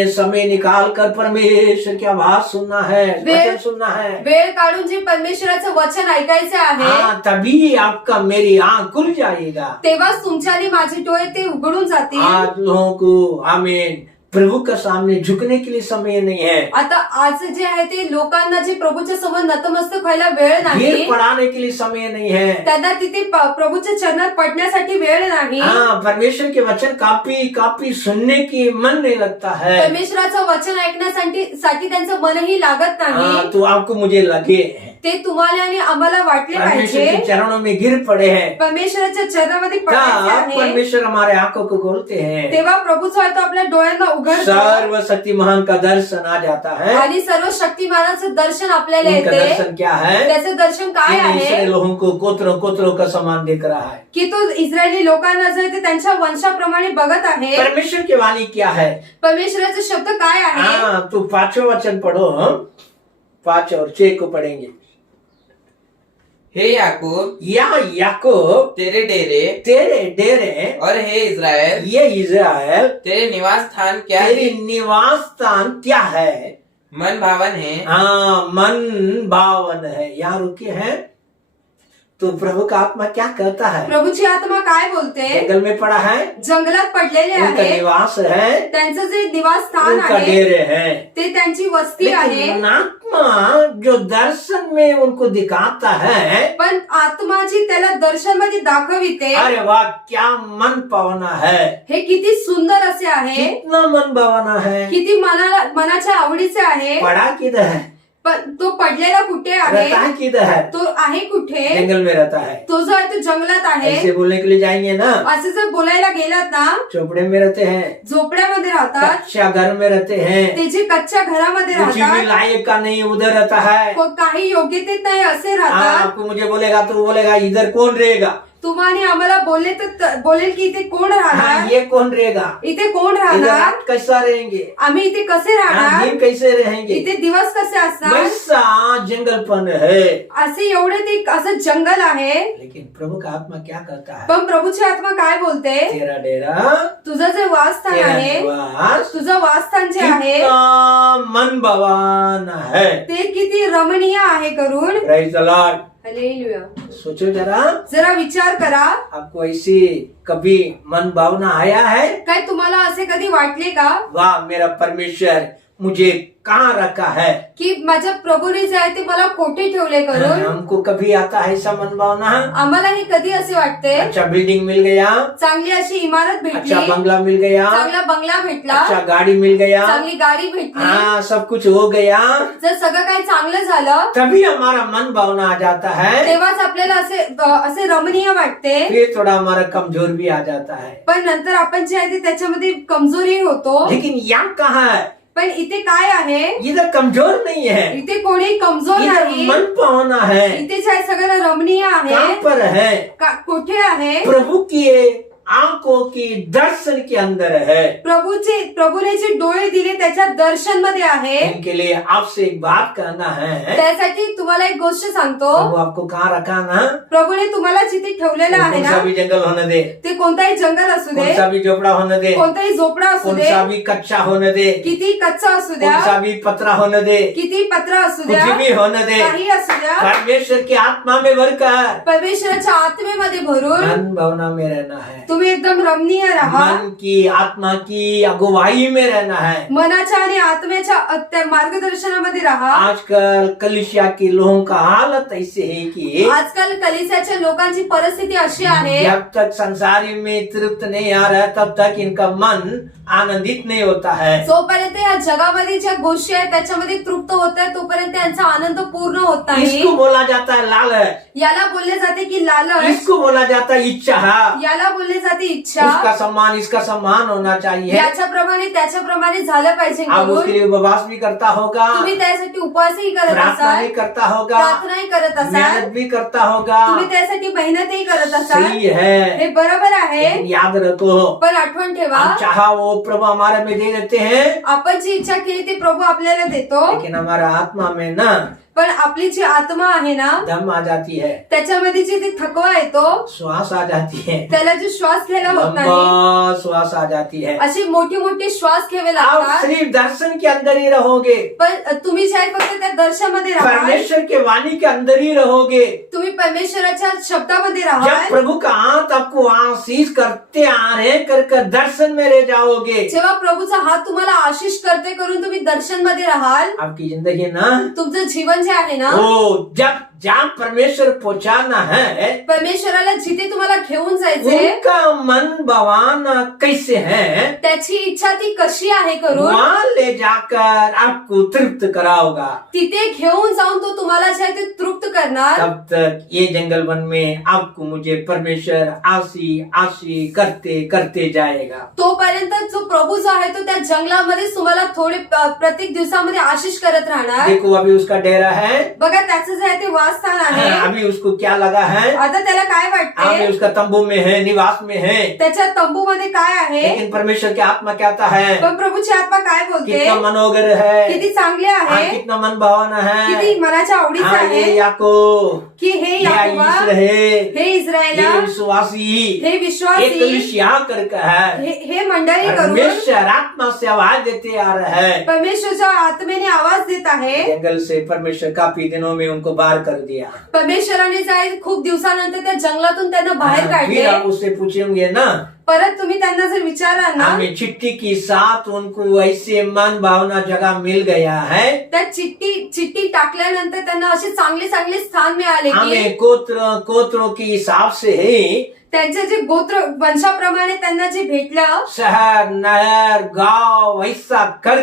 समय निकाल कर परमेश्वर की आवाज सुनना है, वचन सुनना है. वेळ काढून जे परमेश्वराचं वचन ऐकायचे आहे, हाँ, तभी आपका मेरी आंख खुल जाएगा. तेव्हाच तुमच्या आणि माझे डोळे ते उघडून जातील. आज लोगों को आमीन प्रभु का सामने झुकने के लिए समय नहीं है. आता आज जे आहे ते लोकांना जे प्रभूच्या समोर नतमस्तक व्हायला वेळ नाही, गिर पड़ाने के लिए समय नहीं है. त्यांना तिथे प्रभूच्या चरणात पडण्यासाठी वेळ नाही. हाँ, परमेश्वर के वचन कापी सुनने की मन नहीं लगता है. परमेश्वराचं वचन ऐकण्यासाठी त्यांचं मनही लागत हाँ, नाही. तो आपको मुझे लगे ते तुम्हाला आणि आम्हाला वाटले परमेश्वर पाहिजे. के चरणों में गिर पड़े हैं. परमेश्वराच्या चरणामध्ये पडायचे तब आहे, परमेश्वर हमारे आंखों को खोलते हैं. तेव्हा प्रभूचा आहे तो आपल्या डोळ्यांना उघडतो सर्वशक्तिमान का दर्शन आ जाता है. आणि सर्व शक्तिमानाचं दर्शन आपल्याला उनका येते. दर्शन क्या है? त्याचं दर्शन काय इन आहे? इस्राएल लोगों को गोत्रों का समान दिख रहा है. की तो इस्रायली लोकांना जे ते त्यांच्या वंशाप्रमाणे बघत आहे. परमेश्वर की वाणी क्या है? परमेश्वराचा शब्द काय आहे? हाँ, तो 5वां वचन पढ़ो. हम 5 और 6 को पढ़ेंगे. हे याकूब, याकूब तेरे डेरे और हे इज़राइल, ये इज़राइल तेरे निवास स्थान क्या तेरी है? निवास स्थान क्या है? मन भावन है. हाँ, मन भावन है. यहाँ रुके हैं. तो प्रभु का आत्मा क्या कहता है? प्रभूची आत्मा काय बोलते? जंगल में पड़ा है, जंगलात पडलेले उनका आहे, निवास है, त्यांचं जे निवास स्थान उनका आहे डेरे है. ते त्यांची वस्ती आहे. लेकिन आत्मा जो दर्शन में उनको दिखाता है, पण आत्मा जी त्याला दर्शन मध्ये दाखविते, अरे वाह, क्या मन पावना है. हे किती सुंदर असे आहे, कितना मन भावना है. किती मनाच्या आवडीचे आहे. पड़ा किधर है? पण तो पडलेला कुठे आहे? रहता है किधर है? तो आहे कुठे? जंगल में रहता है. तो जो आहे तो जंगलात आहे. ऐसे बोलने के लिए जाएंगे ना, असे जर बोलायला गेलात ना, चोपड़े में रहते हैं, झोपड्यामध्ये राहतात, कच्चा घर में रहते हैं, ते जे कच्च्या घरामध्ये कुछ भी राहतात, लायक का नहीं उधर रहता है. काही योग्यतेत नाही असे राहतात. आपको मुझे बोलेगा तो बोलेगा इधर कौन रहेगा? तुम्हाला आम्हाला बोलले तर बोलेल की इथे कोण हाँ, राहणार, ये कौन रहेगा? इथे कोण इधर राहणार, आप कैसा रहेंगे? आम्ही इथे कसे हाँ, राहणार, दिन कैसे रहेंगे? इथे दिवस कसे असणार. वैसा जंगलपन है. असे एवढे ते असं जंगल आहे. लेकिन प्रभु का आत्मा क्या कहता है? पण प्रभूची आत्मा काय बोलते? तेरा डेरा, तुझं जे वासस्थान तेरा आहे, निवास तुझं वासस्थान जे आहे कितना मन भवन है. ते किती रमणीय आहे करून. Praise the Lord. हालेलुया. सोचो जरा, जरा विचार करा, आपको ऐसी कभी मन भावना आया है? काय तुम्हाला असे कधी वाटले का वाह, मेरा परमेश्वर मुझे कहाँ रखा है? की माझ्या प्रभूने जे आहे ते मला कोठे ठेवले करून. हमको कभी आता है ऐसा मन भावना? आम्हाला हे कधी असे वाटते, अच्छा बिल्डिंग मिल गया, चांगली अशी इमारत भेटली, अच्छा बंगला मिल गया, चांगला बंगला भेटला, अच्छा गाड़ी मिल गया, चांगली गाडी भेटली, हाँ सब कुछ हो गया, जर सगळं काही चांगलं झालं तभी हमारा मन भावना आ जाता है. तेव्हाच आपल्याला असे रमणीय वाटते. फिर थोड़ा हमारा कमजोर भी आ जाता है. पण नंतर आपण जे आहे ते त्याच्यामध्ये कमजोरी होतो. लेकिन यहाँ कहाँ है? पण इथे काय आहे, इधर कमजोर नहीं है, इथे कोणी कमजोर इधर नाही, मन भावना है. इथे जे आहे सगळं रमणीय आहे. कहाँ पर है? कुठे आहे? प्रभु की आंखों की दर्शन के अंदर है। प्रभूने जे डोळे दिले त्याच्या दर्शन मध्ये आहे। इनके लिए आपसे एक बात कहना है, त्यासाठी तुम्हाला एक गोष्ट सांगतो, प्रभु आपको कहाँ रखा ना, प्रभूने तुम्हाला जिथे ठेवलेलं आहे कौन ना, सा भी जंगल होने दे, ते कोणताही जंगल असू कौन दे, सा भी झोपड़ा होने दे, कोणताही झोपडा असू कौन दे, सा भी कच्चा होने दे, किती कच्चा असू द्या, कौन सा भी पतरा होने दे, किती पत्रा असू द्या, कुछ भी होने दे, काही असू द्या, परमेश्वर की आत्मा में भरकर परमेश्वराच्या आत्मेमध्ये भरून मन भावना में रहना है, तुम्ही एकदम रमणीय राहा, मन की आत्मा की अगुवाई में रहना है। मनाच्या आणि आत्म्याच्या त्या मार्गदर्शनामध्ये राहा। आजकल कलिसिया के लोगों का हालत ऐसे है कि आजकाल कलिसियाच्या लोकांची परिस्थिती अशी आहे, जब तक संसारी में तृप्त नहीं आ रहा तब तक इनका मन आनंदित नहीं होता है। जोपर्यंत या जगामध्ये ज्या गोष्टी आहेत त्याच्यामध्ये तृप्त होत आहे तोपर्यंत त्यांचा आनंद पूर्ण होत नाही। इसको बोला जाता है लालच, याला बोलले जाते की लालच, इसको बोला जाता है इच्छा, याला बोलले जाते इच्छा, उसका सम्मान इसका सम्मान होना चाहिए। याच्याप्रमाणे त्याच्याप्रमाणे झालं पाहिजे आप म्हणून उसके लिए उपवास भी करता होगा, तुम्ही त्यासाठी उपवासही करत प्रार्थना असाल, भी करता होगा, प्रार्थनाही करत असाल, मेहनत भी करता होगा, तुम्ही त्यासाठी मेहनतही करत असाल, सही है। हे बरोबर आहे। लेकिन याद रखो, पण आठवण ठेवा, हम चाहा वो प्रभु हमारे में दे देते हैं, आपण जी इच्छा केली ती प्रभू आपल्याला देतो, लेकिन हमारा आत्मा में ना पण आपली जी आत्मा आहे ना दम आ जाती है, त्याच्यामध्ये जी ती थकवा येतो, श्वास आ जाती है, त्याला जो श्वास घ्यायला होत नाही, लंबा श्वास आ जाती है। अशी मोठी मोठी श्वास घ्यावे आप लागतात। सिर्फ दर्शन के अंदर ही रहोगे, पण तुम्ही जे आहे फक्त त्या दर्शनामध्ये राहा, परमेश्वर के वाणी के अंदर ही रहोगे। तुम्ही परमेश्वराच्या शब्दामध्ये राहा। जब प्रभु का हाथ आपको आशीष करते आ रहे कर दर्शन में रह जाओगे, जेव्हा प्रभूचा हात तुम्हाला आशीष करते करून तुम्ही दर्शन मध्ये राहाल, आपकी जिंदगी ना तुमचं जीवन जे आहे ना, वो जब जहाँ परमेश्वर पहुंचाना है, परमेश्वराला जिथे तुम्हाला घेऊन जायचे उनका मन भवाना कैसे है, त्याची इच्छा ती कशी आहे करून वहाँ ले जाकर आपको तृप्त कराओगा। तिथे घेऊन जाऊन तो तुम्हाला जे आहे ते तृप्त करणार। तब तक ये जंगल वन में आपको मुझे परमेश्वर आशी आशी करते करते जाएगा। तोपर्यंत जो प्रभू जो आहे तो त्या जंगलामध्ये तुम्हाला थोडे प्रत्येक दिवसामध्ये आशिष करत राहणार। देखो अभी उसका डेरा है, बघा त्याचं जे आहे ते वासस्थान आहे, अभी उसको क्या लगा है, आता त्याला काय अभी वाटते, उसका तंबू में है, निवास में है, त्याच्या तंबूमध्ये काय आहे, लेकिन परमेश्वर की आत्मा कहता है पण प्रभूची आत्मा काय बोलते, कितना मनोगर है, किती चांगले आहे, कितना मन भावना है, किती मनाच्या आवडीचं हाँ, ये आहे, याकूब, की हे ये याकोबा, इस्राएल, हे इस्रायला, ये विश्वासी, हे ये विश्वासी, कलीसिया करके है, हे मंडळी करून परमेश्वर आत्मा से आवाज देते आ रहा है। परमेश्वरच्या आत्मेने आवाज देत आहे। जंगल से परमेश्वर काफी दिनों में उनको बाहर कर दिया। परमेश्वराने जाय खूप दिवसानंतर त्या जंगलातून त्यांना बाहेर फिर काढले। आप उससे पूछेंगे ना, परत तुम्ही त्यांना जर विचाराल ना, हमें चिट्ठी के साथ उनको ऐसे मन भावना जगह मिल गया है, त्या चिट्टी टाकल्यानंतर त्यांना असे चांगले चांगले स्थान मिळाले की हमें गोत्रों के हिसाब से ही त्यांचे जे गोत्र वंशाप्रमाणे त्यांना जे भेटलं, शहर नहर गांव ऐसा कर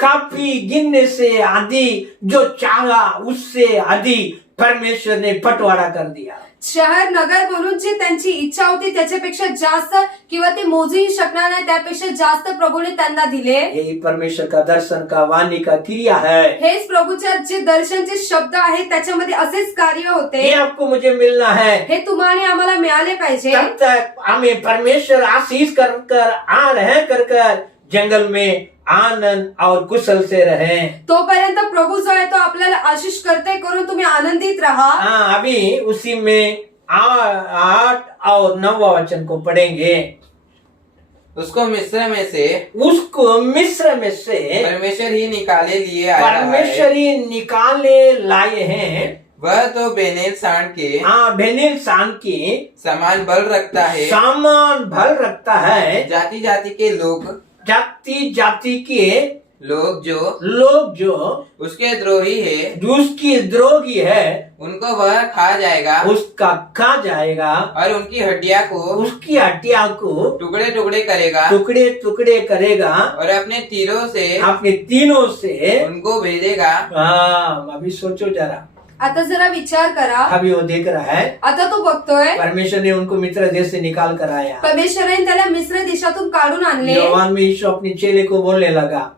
काफी गिनने से आदि जो चाहा उससे अधिक परमेश्वर ने बंटवारा कर दिया। शहर नगर बोलून जी त्यांची इच्छा होती त्याच्यापेक्षा जास्त किंवा ते मोजूही शकणार नाही त्यापेक्षा जास्त प्रभूने त्यांना दिले। यही परमेश्वर का दर्शन का वाणी का क्रिया है, हेच प्रभूच्या जे दर्शनचे शब्द आहेत त्याच्यामध्ये असेच कार्य होते। ये आपको मुझे मिलना है। हे तुम्हाला आम्हाला मिळाले पाहिजे। तब तक हमें परमेश्वर आशीष कर आ रहे कर जंगल में आनंद और कुशल से रहें। तोपर्यंत प्रभू जो आहे तो आपल्याला आशीष करते करून तुम्ही आनंदित राहा। हाँ, अभी उसी में 8 और 9 वचन को पढ़ेंगे। उसको मिस्र में से परमेश्वर ही निकाले लिए आया है। परमेश्वर ही निकाले लाए हैं। वह तो बेनेल सांड के बेनेल सांड की समान बल रखता है। समान बल रखता है। जाति जाति के लोग, जाति जाति के लोग जो उसके द्रोही है, उसकी द्रोही है, उनको वह खा जाएगा, उसका खा जाएगा, और उनकी हड्डियां को, उसकी हड्डियां को टुकड़े टुकड़े करेगा, टुकड़े टुकड़े करेगा, और अपने तीरों से उनको भेजेगा। अभी सोचो जरा, आता जरा विचार करा। अभी वो देख रहा है, आता तो बघतोय परमेश्वर ने उनको मिस्र देश से निकाल कर आया। परमेश्वराने त्याला मिस्र देशातून काढून आणले। यूहन्ना में यीशु अपने चेले को बोलने लगा,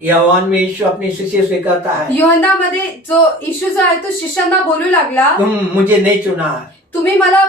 यूहन्ना में यीशु अपने शिष्य से कहता है, यूहन्ना मध्ये जो यीशु जो आहे तो शिष्यांना बोलू लागला, तुम मुझे नहीं चुना, तुम्ही मला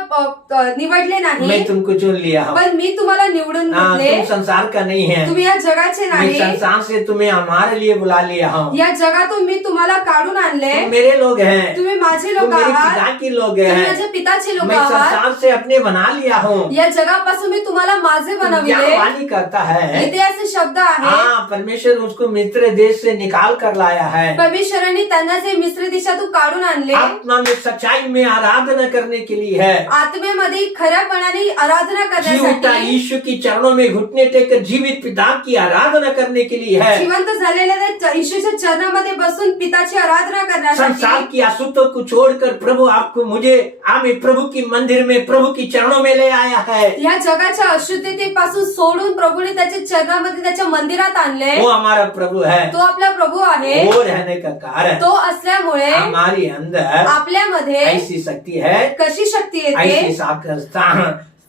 निवडले नाही, मैं तुमको चुन लिया हूँ। पण मी तुम्हाला निवडून हाँ, घेतले। तुम संसार का नहीं है, तुम्ही या जगाचे मैं नाही, संसार से तुम्हें हमारे लिए बुला लिया हूँ। या जगातून मी तुम्हाला काढून आणले। तुम मेरे लोग हैं, तुम्ही माझे तुम लोक मेरे आहात, पिता के लोग तुम्ही हैं। माझ्या पिताचे लोक मैं आहात। संसार से अपने बना लिया हूँ। या जगापासून मी तुम्हाला माझे तो बनविले। वाणी कहता है, इथे असे शब्द आहे, हाँ, परमेश्वर उसको मिस्र देश से निकाल कर लाया है। परमेश्वरांनी त्यांना जे मिस्र देशातून काढून आणले, आत्मा में सच्चाई में आराधना करने के लिए है। आत्मेमध्ये खऱ्यापणाने आराधना जी उठा करण्यासाठी, यीशु की चरणों में घुटने टेककर जीवित पिता की आराधना करने के लिए है। जिवंत झालेल्या त्या येशूच्या चरणामध्ये बसून पिताची आराधना संसार करण्यासाठी, की अशुद्धों को छोड़कर प्रभु आपको मुझे आमें प्रभु की मंदिर में प्रभु की चरणों में ले आया है। या जगाच्या अशुद्धतेपासून सोडून प्रभूने त्याच्या चरणामध्ये त्याच्या मंदिरात आणले। वो हमारा प्रभु है, तो आपला प्रभू आहे। वो रहने का कारण तो असल्यामुळे हमारे अंदर आपल्यामध्ये ऐसी शक्ति है, कशी शक्ती येते, ऐसी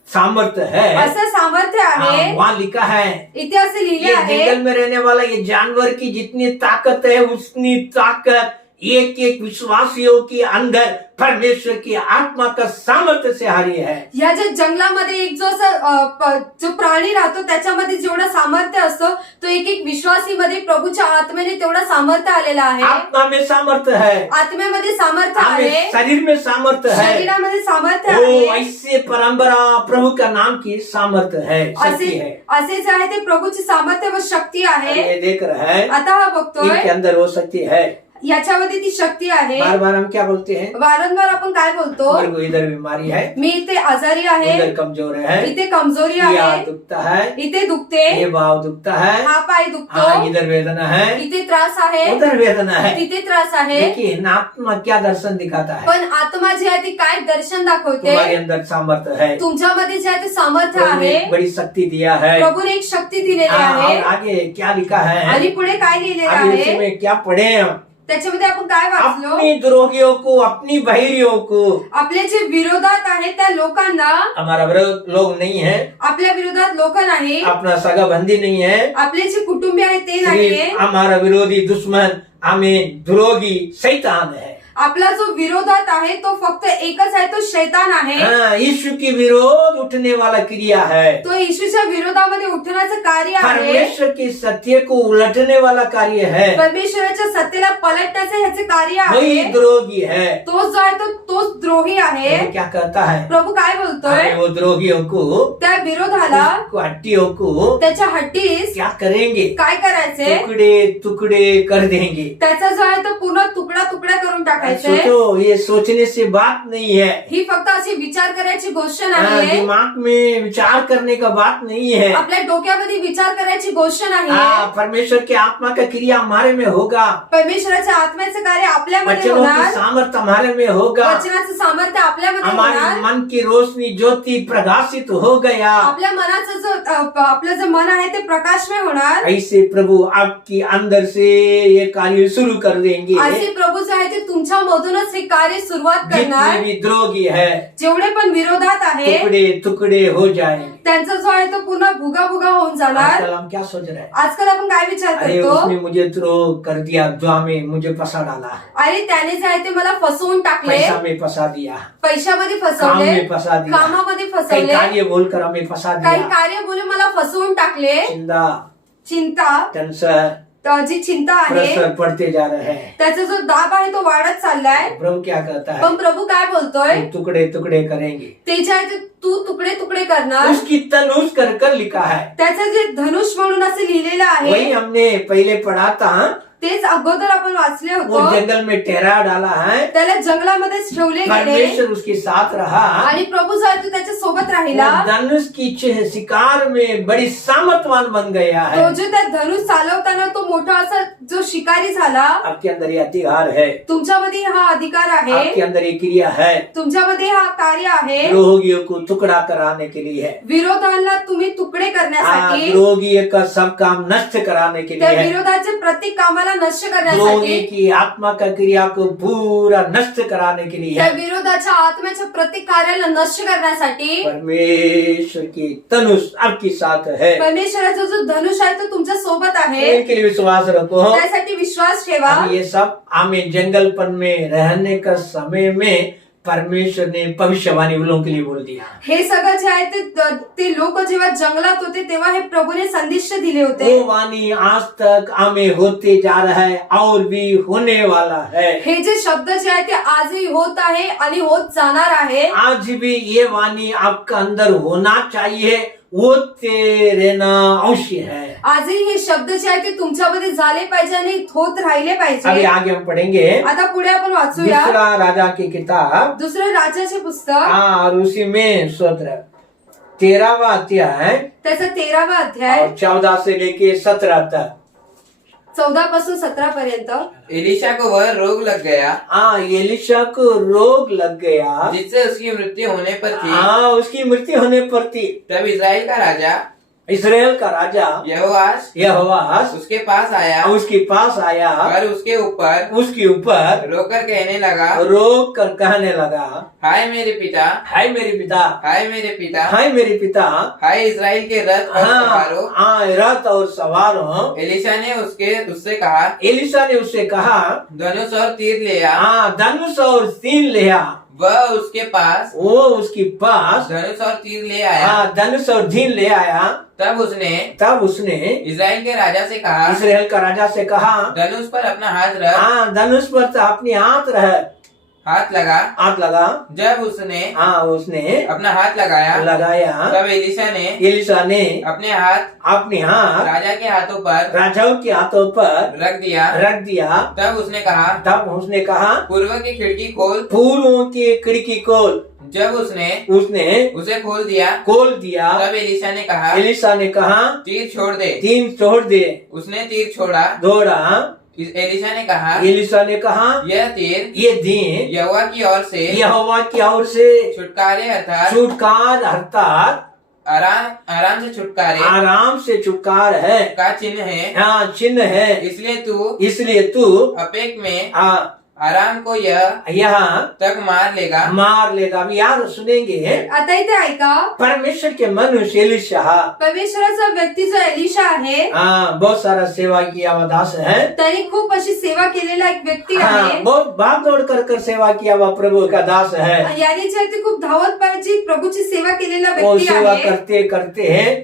सामर्थ्य है। असं सामर्थ्य आहे। हाँ, वहाँ लिखा है, इथे असे लिहिले ये आहे, जंगल में रहने वाला ये जानवर की जितनी ताकत है उतनी ताकत एक एक विश्वासियों के अंदर परमेश्वर की आत्मा का सामर्थ्य से हारी है। या जे जंगलामध्ये एक जो असं जो प्राणी राहतो त्याच्यामध्ये जेवढं सामर्थ्य असतं, तो एक एक विश्वासीमध्ये प्रभूच्या आत्म्याने तेवढं सामर्थ्य आलेलं आहे। आत्मा में सामर्थ्य है, आत्म्यामध्ये सामर्थ्य आहे, हमें शरीर में सामर्थ्य है। शरीरामध्ये सामर्थ्य वो आहे। ऐसे परंपरा प्रभु का नाम की सामर्थ्य है, शक्ति है। असेच आहे ते प्रभूची सामर्थ्य व शक्ती आहे। ये देख रहा है, आता हा बघतोय, इनके अंदर वो शक्ति है। याच्यामध्ये ती शक्ती आहे। बार बार हम क्या बोलते हैं, वारंवार आपण काय बोलतो, मेरे को इधर बीमारी है, मी इथे आजारी आहे, उधर कमजोर है, इथे कमजोरी ये आहे, दुखता है, इथे दुखते, ये भाव दुखता है, हा पाय हाँ, दुखतो, इधर वेदना है, इथे त्रास आहे, उधर वेदना है। तिथे त्रास आहे। देखिए आत्मा क्या दर्शन दिखाता है, पण आत्मा जी आहे ती काय दर्शन दाखवते, तुम्हारे अंदर सामर्थ्य है, तुमच्यामध्ये जे आहे ते सामर्थ्य प्रभु ने आहे। एक बड़ी शक्ति दिया है। प्रभूने एक शक्ती दिलेली हाँ, आहे। और आगे क्या लिखा है, आणि पुढे काय लिहिलेलं अभी आहे, उसमें क्या पढ़े हम, त्याच्यामध्ये आपण काय वाचलो, अपनी द्रोहियों को, अपनी बहिरियों को, आपले जे विरोधात आहे त्या लोकांना, हमारा विरोध लोग नहीं है, आपल्या विरोधात लोक नाही, अपना सगा बंदी नहीं है, आपले जे कुटुंबी आहे ते नाहीये, सिर्फ हमारा विरोधी दुश्मन हमें द्रोही शैतान है। आपला जो विरोधात आहे तो फक्त एकच आहे, तो शैतान आहे। हाँ, यीशु की विरोध उठने वाला क्रिया है, तो येशूच्या विरोधामध्ये उठण्याचं कार्य आहे, परमेश्वर की सत्य को उलटने वाला कार्य है, परमेश्वराच्या सत्तेला पलटण्याचे ह्याचे कार्य वही आहे। द्रोही है। तो जो आहे तोच द्रोही आहे। प्रभु क्या कहता है, प्रभू काय बोलतोय, हमें वो द्रोहियों को, त्या विरोधाला, उसको हट्टियों को त्याच्या हट्टीस क्या करेंगे, काय करायचे, टुकड़े टुकड़े कर देंगे। त्याचा जो आहे तो पूर्ण तुकडा तुकडा करून टाकायचे। सोचो, ये सोचने से बात नहीं है, ही फक्त अशी विचार करायची गोष्ट हाँ, नाहीये, दिमाग में विचार करने का बात नहीं है। आपल्या डोक्यामध्ये विचार करायची गोष्ट नाहीये। हाँ, परमेश्वर की आत्मा का क्रिया हमारे में होगा, परमेश्वराच्या आत्म्याचं कार्य आपल्यामध्ये वचनों की होणार, सामर्थ्य हमारे में होगा, वचनाचं सामर्थ्य आपल्यामध्ये हमारे होणार, मन की रोशनी ज्योति प्रकाशित हो गया। आपल्या मनाचं जो आपलं जे मन आहे ते प्रकाशमय होणार। ऐसे प्रभु आपकी अंदर से ये कार्य शुरू कर देंगे। असे प्रभू जे आहे ते तुमच्या मधूनच हे कार्य सुरुवात जितने करणार। भी द्रोही है जेवढे पण विरोधात आहे टुकड़े टुकड़े हो जाएंगे। त्यांचा जो आहे तो पूर्ण भुगा भुगा होऊन जाणार। आजकल हम क्या सोच रहे हैं, आजकाल आपण काय विचार अरे करतो, उसने मुझे द्रोह कर दिया, द्वा में मुझे फंसा डाला, अरे त्याने जे आहे ते मला फसवून टाकले, पैसा में फंसा दिया, पैशामध्ये काम फसवले, में फंसा दिया, कामामध्ये कई फसवले, कार्य बोलकर हमें फंसा काही दिया। कार्य बोलून मला फसवून टाकले। चिंता, चिंता, टेंशन, जी चिंता आहे प्रेशर पड़ते जा रहे हैं। त्याचा जो दाब आहे तो वाढत चाललाय। प्रभु क्या कहता है, पण प्रभू काय बोलतोय, वो टुकड़े टुकड़े करेंगे। ते जे आहे ते तू तुकडे तुकडे करणार। उसकी तनुष कर कर लिखा है, त्याचं जे धनुष म्हणून असं लिहिलेलं वही आहे हमने पहले पढ़ा था। तेच अगोदर आपण वाचले वो होतो। जंगल में ठहरा डाला है, त्याला जंगलामध्येच ठेवले गेले परमेश्वर उसके साथ रहा, आणि प्रभू जो आहे तो त्याच्या सोबत राहिला। वो धनुष की शिकार में बड़ी सामर्थवान बन गया तो है। जो त्या धनुष चालवताना तो मोठा असा जो शिकारी झाला। आपके अंदर ये अधिकार है, तुमच्यामध्ये हा अधिकार आपके आहे, अंदर ये क्रिया है, तुमच्यामध्ये हा कार्य आहे। द्रोहियों को टुकड़ा कराने के लिए है, विरोधाला तुम्ही तुकडे करण्यासाठी, द्रोही का सब काम नष्ट कराने के त्या लिए है, विरोधाचे प्रत्येक कामाला नष्ट द्रोही करण्यासाठी, की आत्मा का क्रिया को पूरा नष्ट कराने के लिए त्या है। विरोधाच्या आत्म्याच्या प्रत्येक कार्याला नष्ट करण्यासाठी परमेश्वर की तनुष आपके साथ है, परमेश्वराचा जो धनुष आहे तो तुमच्या सोबत आहे। इनके लिए विश्वास रखो। त्यासाठी विश्वास ठेवा। अब ये सब हमें जंगलपन में रहने का समय में परमेश्वर ने भविष्यवाणी उन लोगों के लिए बोल दिया। हे सगळं जे आहे ते लोक जेव्हा जंगलात होते तेव्हा हे प्रभूने संदेश दिले होते। वो वाणी आज तक हमें होते जा रहा है और भी होने वाला है। हे जे शब्द जे आहे ते आजही होत आहे आणि होत जाणार आहे। आज भी ये वाणी आपका अंदर होना चाहिए, होते रहना अवश्य है। आजही हे शब्द जे आहे ते तुमच्यामध्ये झाले पाहिजे आणि होत राहिले अभी पाहिजे। आगे हम पढ़ेंगे आता पुढे आपण वाचूया दूसरा राजा की किताब, दुसरं राजाचे पुस्तक और उसी में स्तोत्र 13वां अध्याय त्याचा 13वा अध्याय और 14 से लेके 17 तक। 14 पासून 17 पर्यंत। एलिशा को वह रोग लग गया, एलिशा को रोग लग गया जिससे उसकी मृत्यु होने पर थी। उसकी मृत्यु होने पर थी। तब इस्राएल का राजा इस्राएल का राजा यहोवाश उसके पास आया और उसके ऊपर रोकर कहने लगा, हाय मेरे पिता, हाय मेरे पिता, हाय मेरे पिता, हाय मेरे पिता, हाय इस्राएल के रथ और सवारों। रथ और सवारों। एलिशा ने उससे कहा, धनुष और तीर ले आ। धनुष और तीर ले आ। वह उसके पास धनुष और तीर ले आया। धनुष और तीर ले आया। तब उसने इस्राएल के राजा से कहा, धनुष पर अपना हाथ रख। धनुष पर तो अपनी हाथ लगा। जब उसने अपना हाथ लगाया, तब एलिशा ने अपने हाथ राजा के राजाओं के हाथों पर रख दिया। तब उसने कहा, पूर्व की खिड़की खोल। जब उसने उसे खोल दिया, तब एलिशा ने कहा, तीर छोड़ दे। उसने तीर छोड़ा। एलिशा ने कहा, यह तीर यहोवा की ओर से छुटकारे अर्थात आराम से छुटकार है का चिन्ह है। इसलिए तू अपेक में आराम को यहाँ तक मार लेगा। अभी याद सुनेंगे। आता इथे ऐका, परमेश्वर के मनुष्य एलिशा, परमेश्वराचा व्यक्ती जो एलिशा आहे, बहुत सारा सेवा किया हुआ दास है। त्याने खूप अशी सेवा केलेला एक व्यक्ती आहे। बहुत भाग दौड़ कर सेवा किया हुआ प्रभु का दास है। यानी जे ते खूप धावत पळाची प्रभूची सेवा केलेला वो व्यक्ती सेवा आहे। करते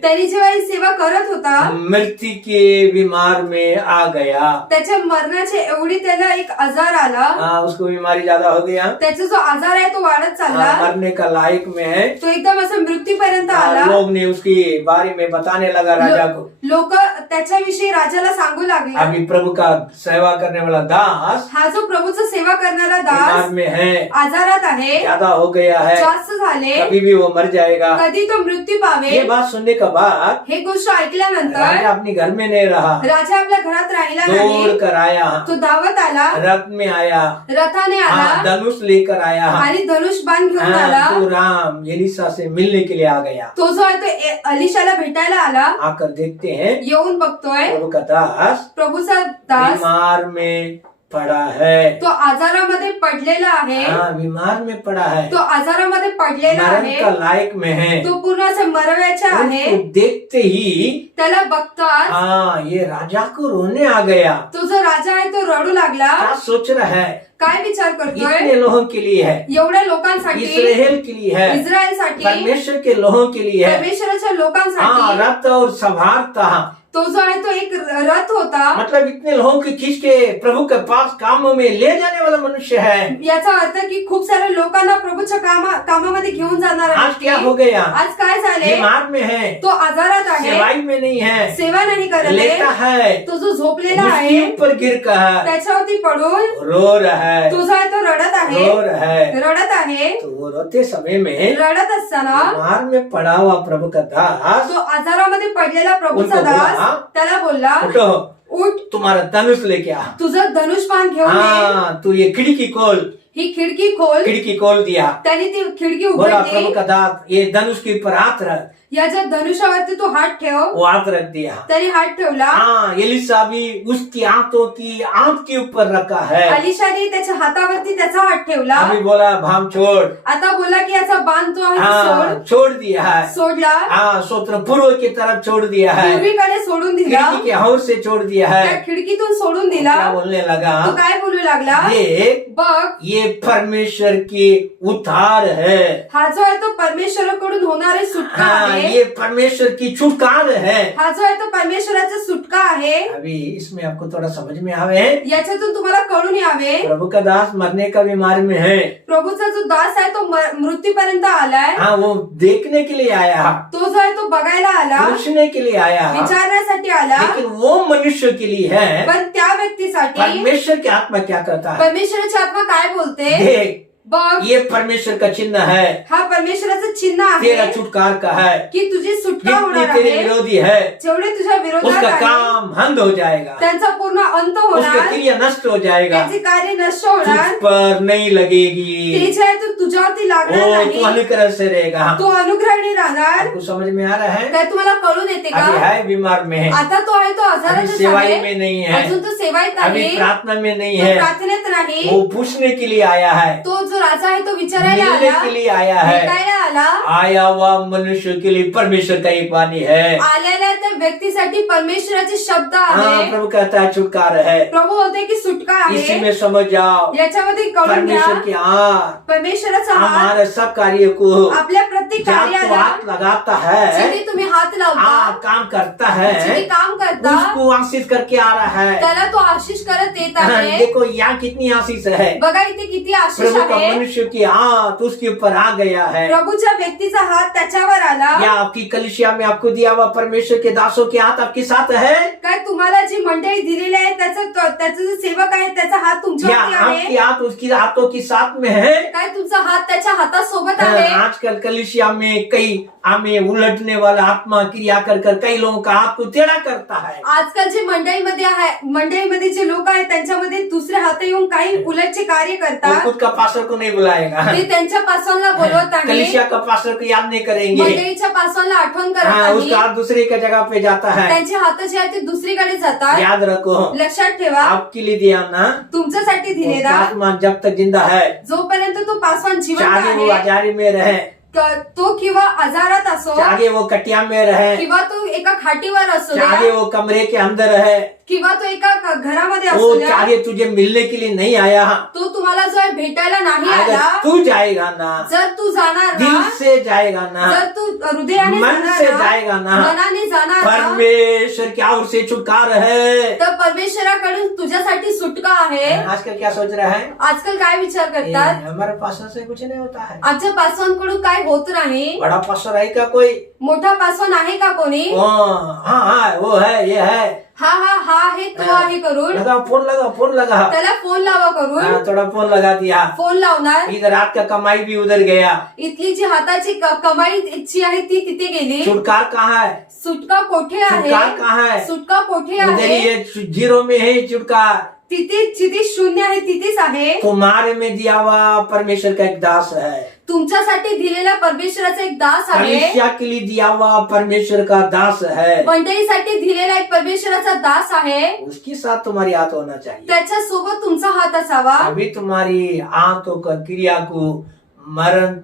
त्याने जेव्हा ही सेवा करत होता, मृत्यु के बीमार में आ गया। त्याच्या मरणाचे एवढी त्याला एक आजार आला। उसको बीमारी ज्यादा हो गया। त्याचा जो आजार आहे तो वाढत चालला। मरने का लायक में है। तो एकदम असं मृत्यूपर्यंत आला। लोग ने उसकी बारे में बताने लगा राजा को। लोक त्याच्याविषयी राजाला सांगू लागले। अभी प्रभु का सेवा करने वाला दास, हा जो प्रभूचा सेवा करणारा बीमार दास में है, आजारात आहे, ज्यादा हो गया है, जास्त झाले, कभी भी वो मर जाएगा। कधी तो मृत्यू पावे। ये बात सुनने के बाद हे गोष्ट ऐकल्यानंतर राजा अपने घर में नहीं रहा, राजा आपल्या घरात राहिला दौड़ नाही। कर आया, तो धावत आला, रथ में आया, रथाने आला, धनुष लेकर आया आणि धनुष बाण घेऊन आला। तो राम एलिशा से मिलने के लिए आ गया। तो जो आहे तो एलिशाला भेटायला आला। आकर देखते हैं, येऊन बघतोय प्रभु का दास प्रभूचा दास बीमार में पड़ा है। तो आजारामध्ये पडलेला आहे। बीमार में पड़ा है, तो आजारामध्ये पडलेला मरण आहे, का लायक में है। तो पूर्ण असं मरवायचा आहे। उसको देखते ही त्याला बघताच ये राजा को रोने आ गया। तो जो राजा आहे तो रडू लागला। क्या सोच रहा है? काय विचार करतोय? इतने लोगों के लिए है, एवढ्या लोकांसाठी, इस्राएल के लिए है, इस्रायलसाठी, परमेश्वर के लोगों के लिए है। परमेश्वराच्या लोकांसाठी रथ और सवार था। तो जो आहे तो एक रथ होता। मतलब इतने लोगों के खींच के प्रभु के पास कामों में ले जाने वाला मनुष्य है। याचा अर्थ की खूप साऱ्या लोकांना प्रभूच्या कामामध्ये घेऊन जाणारा आज क्या हो गया? आज काय झाले? बीमार में है, तो आजारात आहे, सेवाई में नहीं है, सेवा नाही करत, लेटा है, तो जो झोपलेला उसके आहे, ऊपर गिर कर त्याच्यावरती पडून रो रहा है, तो जो आहे तो रडत आहे, तो वो रोते समय में रडत असताना बीमार में पड़ा हुआ प्रभु का दास, तो आजारामध्ये पडलेला प्रभूचा उनको दास बोला, त्याला बोलला, उठो, उठ, तुम्हारा धनुष लेके आ। तुझं धनुष बाण घेऊन ये। तू ये खिड़की खोल। ही खिडकी खोल। खिड़की खोल दिया। त्याने ती खिडकी बोला उघडली। प्रभु का दास, ये धनुष के ऊपर हाथ रख। या ज्या धनुष्यावरती तू हात ठेव, वो हाथ रख दिया। तरी हात ठेवला। हाँ, एलिसा भी उसकी हाथों की आंख के ऊपर रखा है। अलिशाने त्याच्या हातावरती त्याचा हात ठेवला। अभी बोला भाम छोड़। आता बोला की याचा बांध जो आहे तो हाँ, सोड। छोड़ दिया है। सोडला। हाँ, सोत्र पूर्व की तरफ छोड़ दिया है, पूर्वीकडे सोडून दिला, खिड़की के हौर से छोड़ दिया त्या है। खिडकीतून सोडून दिला। क्या बोलने लगा? तो काय बोलू लागला, देख बघ ये परमेश्वर की उद्धार है। हा जो आहे तो परमेश्वराकडून होणारी सुटका हाँ, आहे। ये परमेश्वर की छुटकार है। हा जो आहे तो परमेश्वराचा सुटका आहे। अभी इसमें आपको थोड़ा समझ में आवे। याच्यातून तुम्हाला कळून यावे, प्रभु का दास मरने का बीमार में है। प्रभूचा जो दास आहे तो मृत्यूपर्यंत आलाय। हाँ, वो देखने के लिए आया, तो जो आहे तो बघायला आला, पूछने के लिए आया, विचारण्यासाठी आला। लेकिन वो मनुष्य के लिए है। पण त्या व्यक्तीसाठी परमेश्वर की आत्मा क्या करता है? परमेश्वराची आत्मा काय बोलते, देख बघ ये परमेश्वर का चिन्ह है, हा परमेश्वराचं चिन्ह तेरा आहे छुटकार का है। की तुझी सुटका जितने होणार तेरे आहे। विरोधी है जेवढे तुझ्या विरोधात उसका आहे काम बंद हो जाएगा, त्यांचा पूर्ण अंत उसका होणार, क्रिया नष्ट हो जाएगा, त्याचे कार्य नष्ट तुझ होणार। पर नहीं ते लगेगी। जे आहे तो तुझ्यावरती लागणार ओ, तू नाही, अनुग्रह से रहेगा। तो अनुग्रहाने राहणार। आपको समझ में आ रहा है? काय तुम्हाला कळून येते अभी का? है बीमार में है, आता तो आहे तो अभी आजारातच सेवाई आहे, में नहीं है, अजून तो सेवायत अभी आहे, प्रार्थना में नहीं तो है, प्रार्थनेत नाही। वो पूछने के लिए आया है, तो जो राजा आहे तो विचारायला मिलने आला, के लिए आया है। भेटायला आला। आया हुआ मनुष्य के लिए परमेश्वर का एक वाणी है। आलेल्या त्या व्यक्तीसाठी परमेश्वराचे शब्द हाँ, आहे। प्रभु कहता है छुटकारा है, प्रभु होते की सुटका इसी आहे, में समझ जाओ। याच्यामध्ये कळून घ्या परमेश्वर की आत्मा परमेश्वराचा हात हमारे सब कार्य को आपल्या प्रत्येक जहाँ तो कार्याला हाथ लगाता है, जिथे तुम्ही हात लावता, काम करता जिथे है, काम करता, उसको आशीष करके आ रहा है। त्याला तो आशीष करत येत हाँ, आहे। देखो यहाँ कितनी आशीष है। बघा इथे किती आशीष प्रभु का आहे। मनुष्य की हाथ उसके ऊपर आ गया है। प्रभूच्या व्यक्तीचा हात त्याच्यावर आला। या आपकी कलिसिया में आपको दिया हुआ परमेश्वर के दासों के हाथ आपके साथ है? काय तुम्हाला जी मंडळी दिलेली आहे त्याचा जो सेवक आहे त्याचा हात या तुमच्यावरती आपके आहे? हाथ उसकी हाथों के साथ में है? काय तुमचा हात त्याच्या हातासोबत हाँ, आहे? आजकल कलिसिया में कई हमें उलटने वाला आत्मा क्रिया कर कई लोगों का हाथ को टेढ़ा करता है। आजकाल जे मंडळीमध्ये जे लोक आहेत त्यांच्यामध्ये दुसरे हात येऊन काही उलटचे कार्य वो करतात। खुद का पास्टर को नहीं बुलाएगा, ते त्यांच्या पासवानला बोलवत आहे, कलिसिया का पास्टर को याद नहीं करेंगे। मंडळीच्या पासवानला आठवण करत हाँ, नाही, उसका हाथ दूसरे का जगह पे जाता है। त्यांचे हात जे आहेत ते दुसरीकडे जातात। याद रखो, लक्षात ठेवा, आपके लिए दिया ना तुमच्यासाठी वो दिलेला आत्मा जब तक जिंदा है, जोपर्यंत तो पासवान जिवंत चाहे वो आहे, आजारी में रहे, तो किंवा आजारात असो, चाहे वो कटिया में रहे, किंवा तो एका खाटीवर असू चाहे द्या, वो कमरे के अंदर रहे, किंवा तो एका घरामध्ये वो असू द्या, चाहे तुझे मिलने के लिए नहीं आया, तो तुम्हाला जो आहे भेटायला नाही अगर आला, तू जाएगा ना, जर तू जाणार दिल ना, से जाएगा ना, जर तू हृदयाने मन जाणार से ना, जाएगा ना, मनाने जाणार ना, परमेश्वर क्या उससे छुटकारा है। तर परमेश्वराकडून तुझ्यासाठी सुटका आहे। आजकल क्या सोच रहा है? आजकाल काय विचार ये करतात, हमारे पास से कुछ नहीं होता है। आमच्या पासवानकडून काय होत नाही। बड़ा पास्टर है क्या कोई? मोठा पासवान आहे का कोणी? हाँ हाँ, वो है, ये है। हा आहे तो आहे करून लगा फोन लगा त्याला फोन लावा करून हाँ, थोड़ा फोन लगा दिया, फोन लावणार। इधर रात का कमाई भी उधर गया। इथली जी हाताची कमाई जी आहे ती तिथे गेली। छुटकार कहाँ है? सुटका कोठे छुटकार आहे? कहाँ है? सुटका कोठे उधर ही आहे? है, जीरो में है छुटकार। तिथे जिथे शून्य आहे तिथेच आहे। तुम्हारे में दिया हुआ परमेश्वर का एक दास है, तुमच्यासाठी दिलेला परमेश्वराचा एक दास आहे, कलीसिया के लिए दिया हुआ परमेश्वर का दास है। मंडळीसाठी दिलेला एक परमेश्वराचा दास आहे। उसके साथ तुम्हारी हाथ होना चाहिए, त्याच्या सोबत तुमचा हात असावा। अभी तुम्हारी हाथों का क्रिया को मरण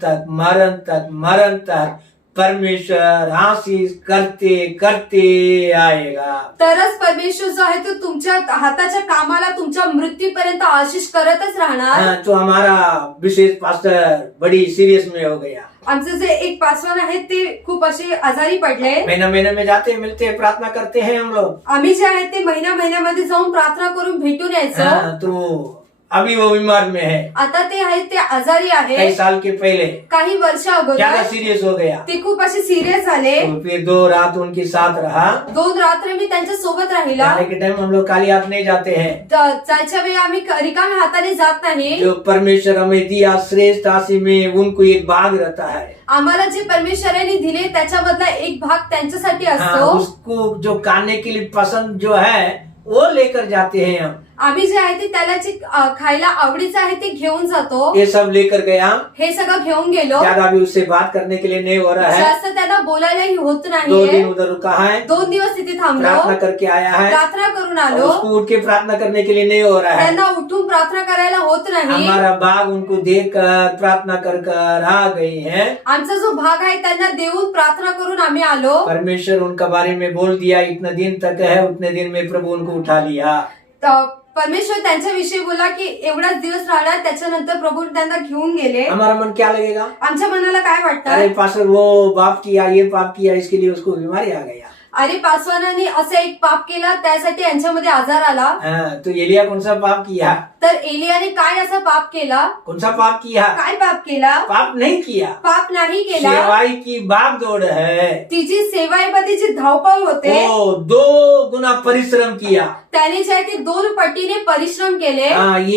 तक परमेश्वर आशीष करते करते आएगा। तरच परमेश्वर जो आहे तो तुमच्या हाताच्या कामाला तुमच्या मृत्यूपर्यंत आशीष करतच राहणार। हाँ, तो हमारा विशेष पास्टर बड़ी सीरियस में हो गया। आमचे जे एक पासवान आहेत ते खूप असे आजारी पडले। महीने में जाते हैं, मिलते हैं, प्रार्थना करते हैं हम लोग। आम्ही जे आहे ते महिन्यामध्ये जाऊन प्रार्थना करून भेटून यायचो। हाँ, तो अभी वो बीमार में है, आता ते आहेत ते आजारी कई आहे। साल के पहले काही वर्ष ज्यादा अगोदर सीरियस हो गया, ते खूप असे सिरियस झाले। तो फिर 2 रात उनके साथ रहा। 2 रात्र मी त्यांच्या सोबत राहिला। जाने के टाइम हम लोग खाली हाथ नहीं जाते हैं, जायच्या वेळी आम्ही रिकाम्या हाताने जात नाही। जो परमेश्वर हमें दिया श्रेष्ठ आशीष में उनको एक भाग रहता है। आम्हाला जे परमेश्वराने दिले त्याच्यामधला एक भाग त्यांच्यासाठी हाँ, असतो। उसको जो खाने के लिए पसंद जो है वो लेकर जाते हैं हम। आम्ही जे आहे ते त्याला जे खायला आवडीचं आहे ते घेऊन जातो. ये सब लेकर गया. हे सगळं घेऊन गेलो. ज्यादा भी उससे बात करने के लिए नहीं हो रहा है. जास्त त्यांना बोलायलाही होत 2 नाहीये. दिन उधर रुका है. 2 दिवस तिथे थांबलो. प्रार्थना करके आया है. प्रार्थना करून आलो. उसको उठ के प्रार्थना करने के लिए नहीं हो रहा है. त्यांना उठून प्रार्थना करायला होत नाही. हमारा बाग उनको देखकर प्रार्थना कर कर आ गई है. आमचा जो भाग आहे त्यांना देऊन प्रार्थना करून आम्ही आलो. परमेश्वर उनका बारे में बोल दिया, इतने दिन तक है, उतने दिन में प्रभु उनको उठा लिया. परमेश्वर त्यांच्याविषयी बोला की एवढाच दिवस राहणार, त्याच्यानंतर प्रभू त्यांना घेऊन गेले. हमारा मन क्या लगेगा? आमच्या मनाला काय वाटतं? अरे पास्टर वो पाप किया, ये पाप किया, इसके लिए उसको बीमारी आ गया. अरे पासवानाने असं एक पाप केला त्यासाठी यांच्यामध्ये आजार आला. तो एलिया कौन सा पाप किया? तर एलियाने काय असा पाप केला? कौन सा पाप किया? काय पाप केला? पाप नहीं किया. पाप नाही केला. सेवाई की भाग दौड़ है. तिची सेवाईमध्ये जी धावपळ होते, वो 2 गुना परिश्रम किया. त्याने जे आहे ते 2 पटीने परिश्रम केले.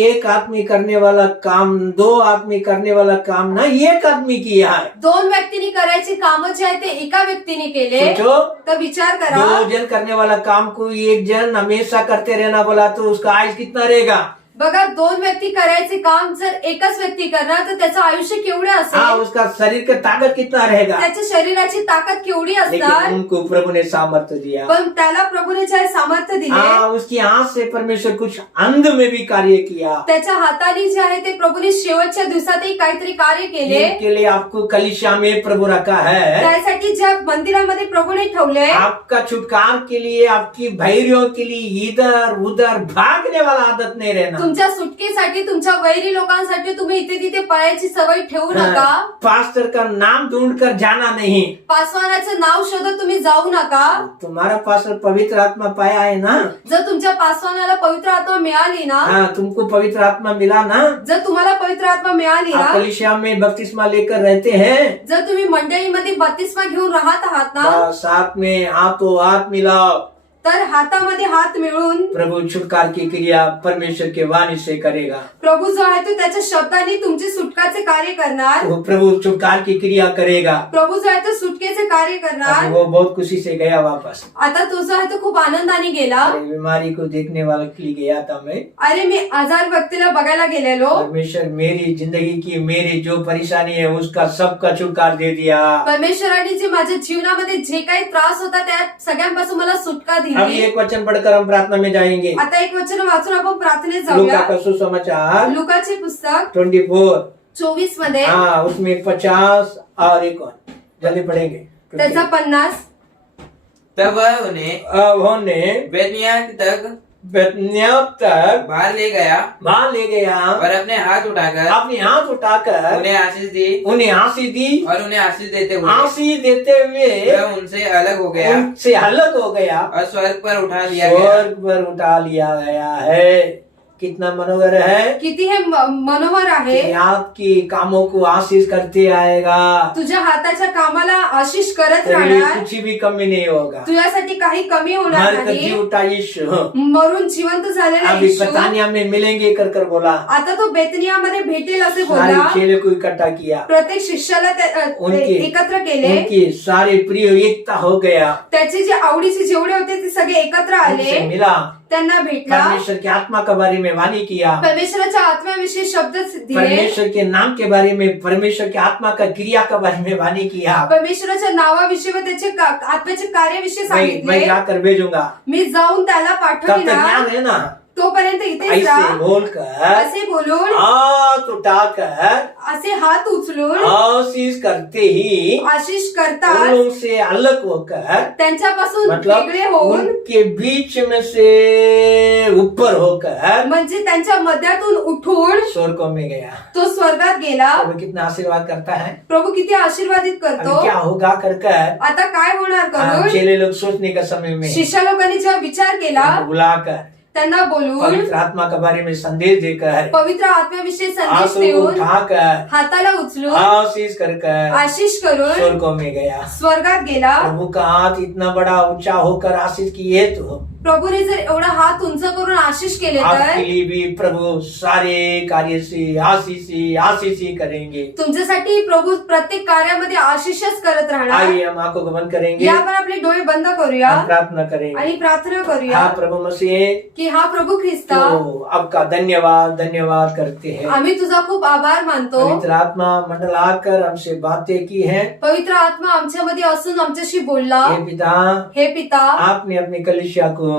एक आदमी करने वाला काम 2 आदमी करने वाला काम ना 1 आदमी किया है. 2 व्यक्तींनी करायची कामं जे आहे ते एका व्यक्तीने केले. सोचो, तर विचार करा, 2 जन करने वाला काम को 1 जन हमेशा करते रहना बोला तो उसका आयुष कितना रहेगा? बघा 2 व्यक्ती करायचे काम जर एकच व्यक्ती करणार तर त्याचं आयुष्य केवढं असेल? उसका शरीर का ताकत कितना रहेगा? त्याच्या शरीराची ताकद केवढी लेकिन असणार? उनको प्रभु ने सामर्थ्य दिया. पण त्याला प्रभूने जे सामर्थ्य दिले, उसकी हाथ से परमेश्वर कुछ अंत में भी कार्य किया. त्याच्या हाताने जे आहे ते प्रभूने शेवटच्या दिवसातही काहीतरी कार्य केले. इनके लिए आपको कलीसिया में प्रभु रखा है. त्यासाठी ज्या मंदिरामध्ये प्रभूने ठेवले, आपका छुटकार के लिए, आपकी भैरियों के लिए इधर उधर भागने वाला आदत नहीं रहना. तुमच्या सुटकेसाठी, तुमच्या वैरी लोकांसाठी तुम्ही इथे तिथे पळायची सवय ठेवू नका. पास्टर का नाम ढूंढकर जाना नहीं. पासवानाचं नाव शोधत तुम्ही जाऊ नका. तुम्हारा पास्टर पवित्र आत्मा पाया है ना? जर तुमच्या पासवानाला पवित्र आत्मा मिळाली ना, तुमको पवित्र आत्मा मिला ना? जर तुम्हाला पवित्र आत्मा मिळाली ना, कलीसिया में बपतिस्मा लेकर रहते हैं, जर तुम्ही मंडळीमध्ये बत्तिस्मा घेऊन राहत आहात ना, साथ में हाथों हाथ मिलाओ. तर हातामध्ये हात मिळून प्रभु छुटकार की क्रिया परमेश्वर के वाणी से करेगा. प्रभू जो आहे तो त्याच्या शब्दाने तुमची सुटकाचे कार्य करणार. वो प्रभु छुटकार की क्रिया करेगा. प्रभु जो आहे तो सुटकेचे कार्य करणार. वो बहुत खुशी से गया वापस. आता तो जो आहे तो खूप आनंदाने गेला. बीमारी को देखने वाले के लिए गया था मैं. अरे मी आजार व्यक्तीला बघायला गेलेलो. परमेश्वर मेरी जिंदगी की मेरी जो परेशानी है उसका सबका छुटकार दे दिया. परमेश्वराने जे माझ्या जीवनामध्ये जे काही त्रास होता त्या सगळ्यांपासून मला सुटका दिली. अभी एक वचन पढ़कर हम प्रार्थना में जाएंगे. आता एक वचन वाचून आपण प्रार्थनेत लूका जाऊया. का सुसमाचार लुकाचे पुस्तक 24 मध्ये उसमें 50 और एक और जल्दी पढ़ेंगे. त्याचा 50. तब उन्हें बेतनिया तक बाहर ले गया और अपने हाथ उठाकर उन्हें आशीष दी और उन्हें आशीष देते हुए वह उनसे अलग हो गया और स्वर्ग पर उठा लिया गया है. कितना मनोहर है. किती हे मनोहर आहे. आपकी कामों को आशीष करते आएगा. तुझ्या हाताच्या कामाला आशीष करत तेरे राहणार. कुछ भी कमी नहीं होगा. तुझ्यासाठी काही कमी होणार मर कर जी नाही. उठा यीशु. मरून जिवंत झालेला अभी येशू बेतानिया में मिलेंगे कर बोला. आता तो बेतनियामध्ये भेटेल असे सारे बोला. चेले को इकट्ठा किया. प्रत्येक शिष्याला एकत्र केले. उनकी सारे प्रिय एकता हो गया. त्याचे जे आवडीचे जेवढे होते ते सगळे एकत्र आले. उनसे मिला. त्यांना भेटला. परमेश्वर की आत्मा के बारे में वाणी किया. परमेश्वराच्या आत्म्याविषयी शब्द दिले. परमेश्वर के नाम के बारे में, परमेश्वर की आत्मा का क्रिया के बारे में वाणी किया. परमेश्वराच्या नावाविषयी व त्याचे आत्म्याच्या कार्याविषयी मैं सांगितले. जाकर भेजूंगा. मी जाऊन त्याला तब तक पाठविणार. ध्यान है ना. तोपर्यंत इथे ऐसे बोलकर, असे बोलून, हाथ उठाकर, असे हात उचलून आशीष करते ही आशीष करतात. उन लोग से अलग होकर, त्यांच्यापासून मतलब वेगळे होऊन, उनके बीच में से ऊपर होकर, म्हणजे त्यांच्या मध्यातून उठून स्वर्गों में गया. तो स्वर्गात गेला. प्रभु कितना आशीर्वाद करता है. प्रभू किती आशीर्वादित अभी करतो. क्या होगा कर आता काय होणार करून चेले लोग सोचने का समय में शिष्य लोकांनी जेव्हा विचार केला, बुलाकर त्यांना बोलून पवित्र आत्मा के बारे में संदेश देकर, पवित्र आत्म्याविषयी संदेश आंसू देऊन, उठाकर, हाताला उचलून आशीष कर आशीष करून स्वर्गों में गया. स्वर्गात गेला. प्रभु का हाथ इतना बड़ा ऊंचा होकर आशीष किए तो प्रभूने जर एवढा हात उंच करून आशीष केले आपके तर लिए भी प्रभु सारे कार्य से आशीष ही करेंगे। तुमच्यासाठी प्रभू प्रत्येक कार्यामध्ये आशीषच करत राहणार। आइए हम आंखों को बंद करेंगे, या आपण आपले डोळे बंद करूया हम प्रार्थना करेंगे। आणि प्रार्थना करूया हाँ प्रभु मसीह, की हा प्रभू ख्रिस्ता, तो आपका धन्यवाद करते हैं। आम्ही तुझा खूप आभार मानतो। पवित्र आत्मा मंडल आकर हमसे बातें की हैं। पवित्र आत्मा आमच्यामध्ये असून आमच्याशी बोलला। हे पिता, आपने अपनी कलीसिया को,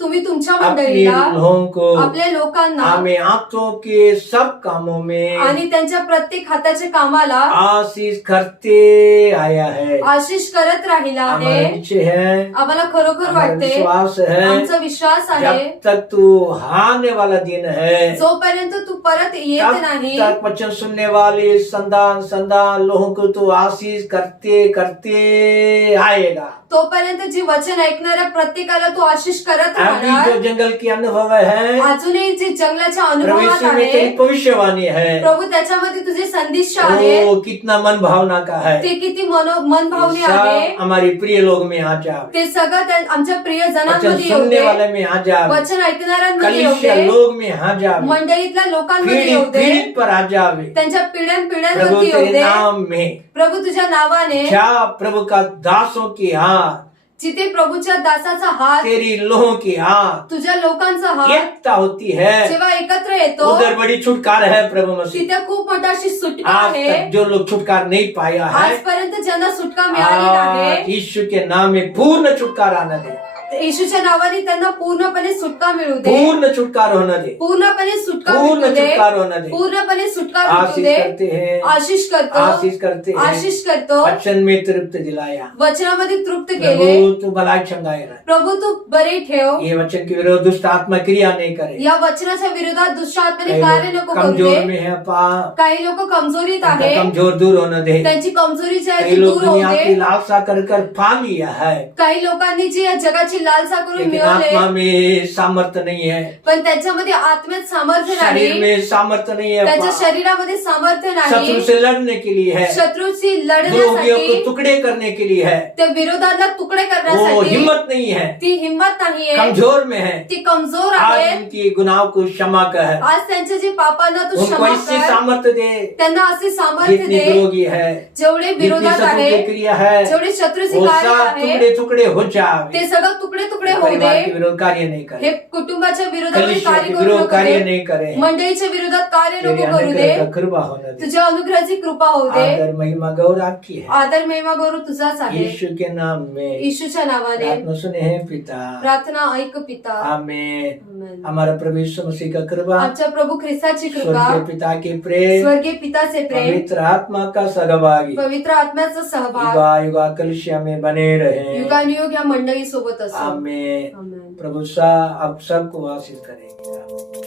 तुम्ही तुमच्या अपने मंडळीला, लोगों को, आपल्या लोकांना हमें हाथों के सब कामों में आणि त्यांच्या प्रत्येक हाताच्या कामाला आशीष करते आया है। आशीष करत राहिला हमारा आहे। निश्चय है, आम्हाला खरोखर हमारा वाटते, विश्वास है, आमचा विश्वास आहे, जब तक तू आने वाला दिन है, जोपर्यंत तू परत येत तब नाही, तक वचन सुनने वाले संतान लोगों को तू आशीष करते करते आएगा। तोपर्यंत जी वचन ऐकणाऱ्या प्रत्येकाला तू आशीष करत अभी राहणार। जो जंगल की अनुभव है, अजूनही जे जंगलाच्या प्रभु अनुभवात यीशु में तेरी आहे भविष्यवाणी है, प्रभू, त्याच्यामध्ये तुझे संदेश आहेत, वो कितना मन भावना का है। ते किती मनभावनी सब आहे। हमारी प्रिय लोग में आ जाओ, ते सगळं आमच्या प्रिय वचन जनांमध्ये येऊ सुनने दे, वाले में आ जाओ, वचन ऐकणाऱ्यांमध्ये येऊ कलीसिया दे, लोग में आ जाओ, मंडळीतल्या लोकांमध्ये येऊ दे, पीढ़ित पर आ जावे। त्यांच्या प्रभु पिढ्यांवरती येऊ तेरे दे। नाम में प्रभू तुझ्या नावाने, क्या प्रभु का दासों की हाथ, जिथे प्रभूच्या दासाचा हात, तेरी लोगों की हाथ तुझ्या लोकांचा हात एकता होती है, जेव्हा एकत्र येतो, उधर बड़ी छुटकारा है प्रभु मसीह। तिथे खूप मोठी अशी सुटका आज आहे। तक जो लोग छुटकारा नहीं पाया है, आजपर्यंत ज्यांना सुटका मिळाली आज आहे, यीशु के नाम में पूर्ण छुटकारा आने दे, येशूच्या नावाने त्यांना पूर्णपणे सुटका मिळू दे, पूर्ण छुटकारा होने दे, पूर्णपणे सुटका पूर्ण मिळू दे, छुटकारा होने दे। पूर्णपणे सुटका मिळू आशीष दे। करते हैं, आशीष करतो, आशीष करते हैं, आशीष करतो, वचन में तृप्त दिलाया। वचनामध्ये तृप्त केले। प्रभु तू भलाई चंगाई रहे, प्रभू तू बरे ठेव, ये वचन के विरोध दुष्ट आत्मा क्रिया नहीं करे। या वचनाच्या विरोधात दुष्ट आत्म्याने कई कार्य लोग नको करू कमजोर दे। में है पा, काही लोक कमजोरीत उनका आहे, कमजोर दूर होने दे। त्यांची कमजोरी जी आहे कई ती लोग दूर होऊ दुनिया की दे। लालसा कर पा लिया है, काही लोकांनी जी या जगाची लालसा करून लेकिन मिळवले, आत्मा में सामर्थ्य नहीं है, पण त्याच्यामध्ये आत्म्यात सामर्थ्य शरीर नाही, में सामर्थ्य नहीं है, त्याच्या शरीरामध्ये सामर्थ्य शत्रु नाही, से लड़ने के लिए है, शत्रूशी द्रोहियों को लढण्यासाठी, टुकड़े करने के लिए है। त्या विरोधाला तुकडे वो करण्यासाठी हिम्मत नहीं है, ती हिंमत नाहीये, कमजोर में है। ती कमजोर आज आहे। उनकी गुनाहों को क्षमा कर, आज त्यांचे जे पापांना तू उनको क्षमा ऐसी कर, सामर्थ्य दे त्यांना असे सामर्थ्य जितनी दे, विरोधी है, जेवढे जितनी विरोधात शत्रु आहे, की क्रिया है, जेवढे शत्रूचे वो कार्य सब आहे, टुकड़े टुकड़े हो जावे। ते सगळं तुकडे तुकडे होऊ परिवार के दे। विरोध कार्य नहीं हे करे, कुटुंबाच्या विरोधात कलीसिया कार्य के करू विरोध नको कार्य दे, नहीं करे। मंडळीच्या विरोधात कार्य तेरे नको करू अनुग्रह दे, का कृपा होने दे। तुझ्या अनुग्रहाची कृपा होऊ दे। आदर महिमा गौरव आपकी है, आदर महिमा गौरव तुझाच आहे। यीशु के नाम में येशूच्या नावाने प्रार्थना सुने हैं पिता, प्रार्थना ऐक पिता। आमेन। आमेन। हमारा प्रभु यीशु मसीह का कृपा, आमच्या प्रभु ख्रिस्ताची कृपा, स्वर्गीय पिता के प्रेम, स्वर्गीय पिताचे प्रेम, पवित्र आत्मा का सहभागी पवित्र आत्म्याचा सहभाग युगा युगा कलिसिया में बने रहे। युगानुयुग या मंडळी सोबत असो। आमेन। आमेन। प्रभु सा आप सबको आशीष करेंगे।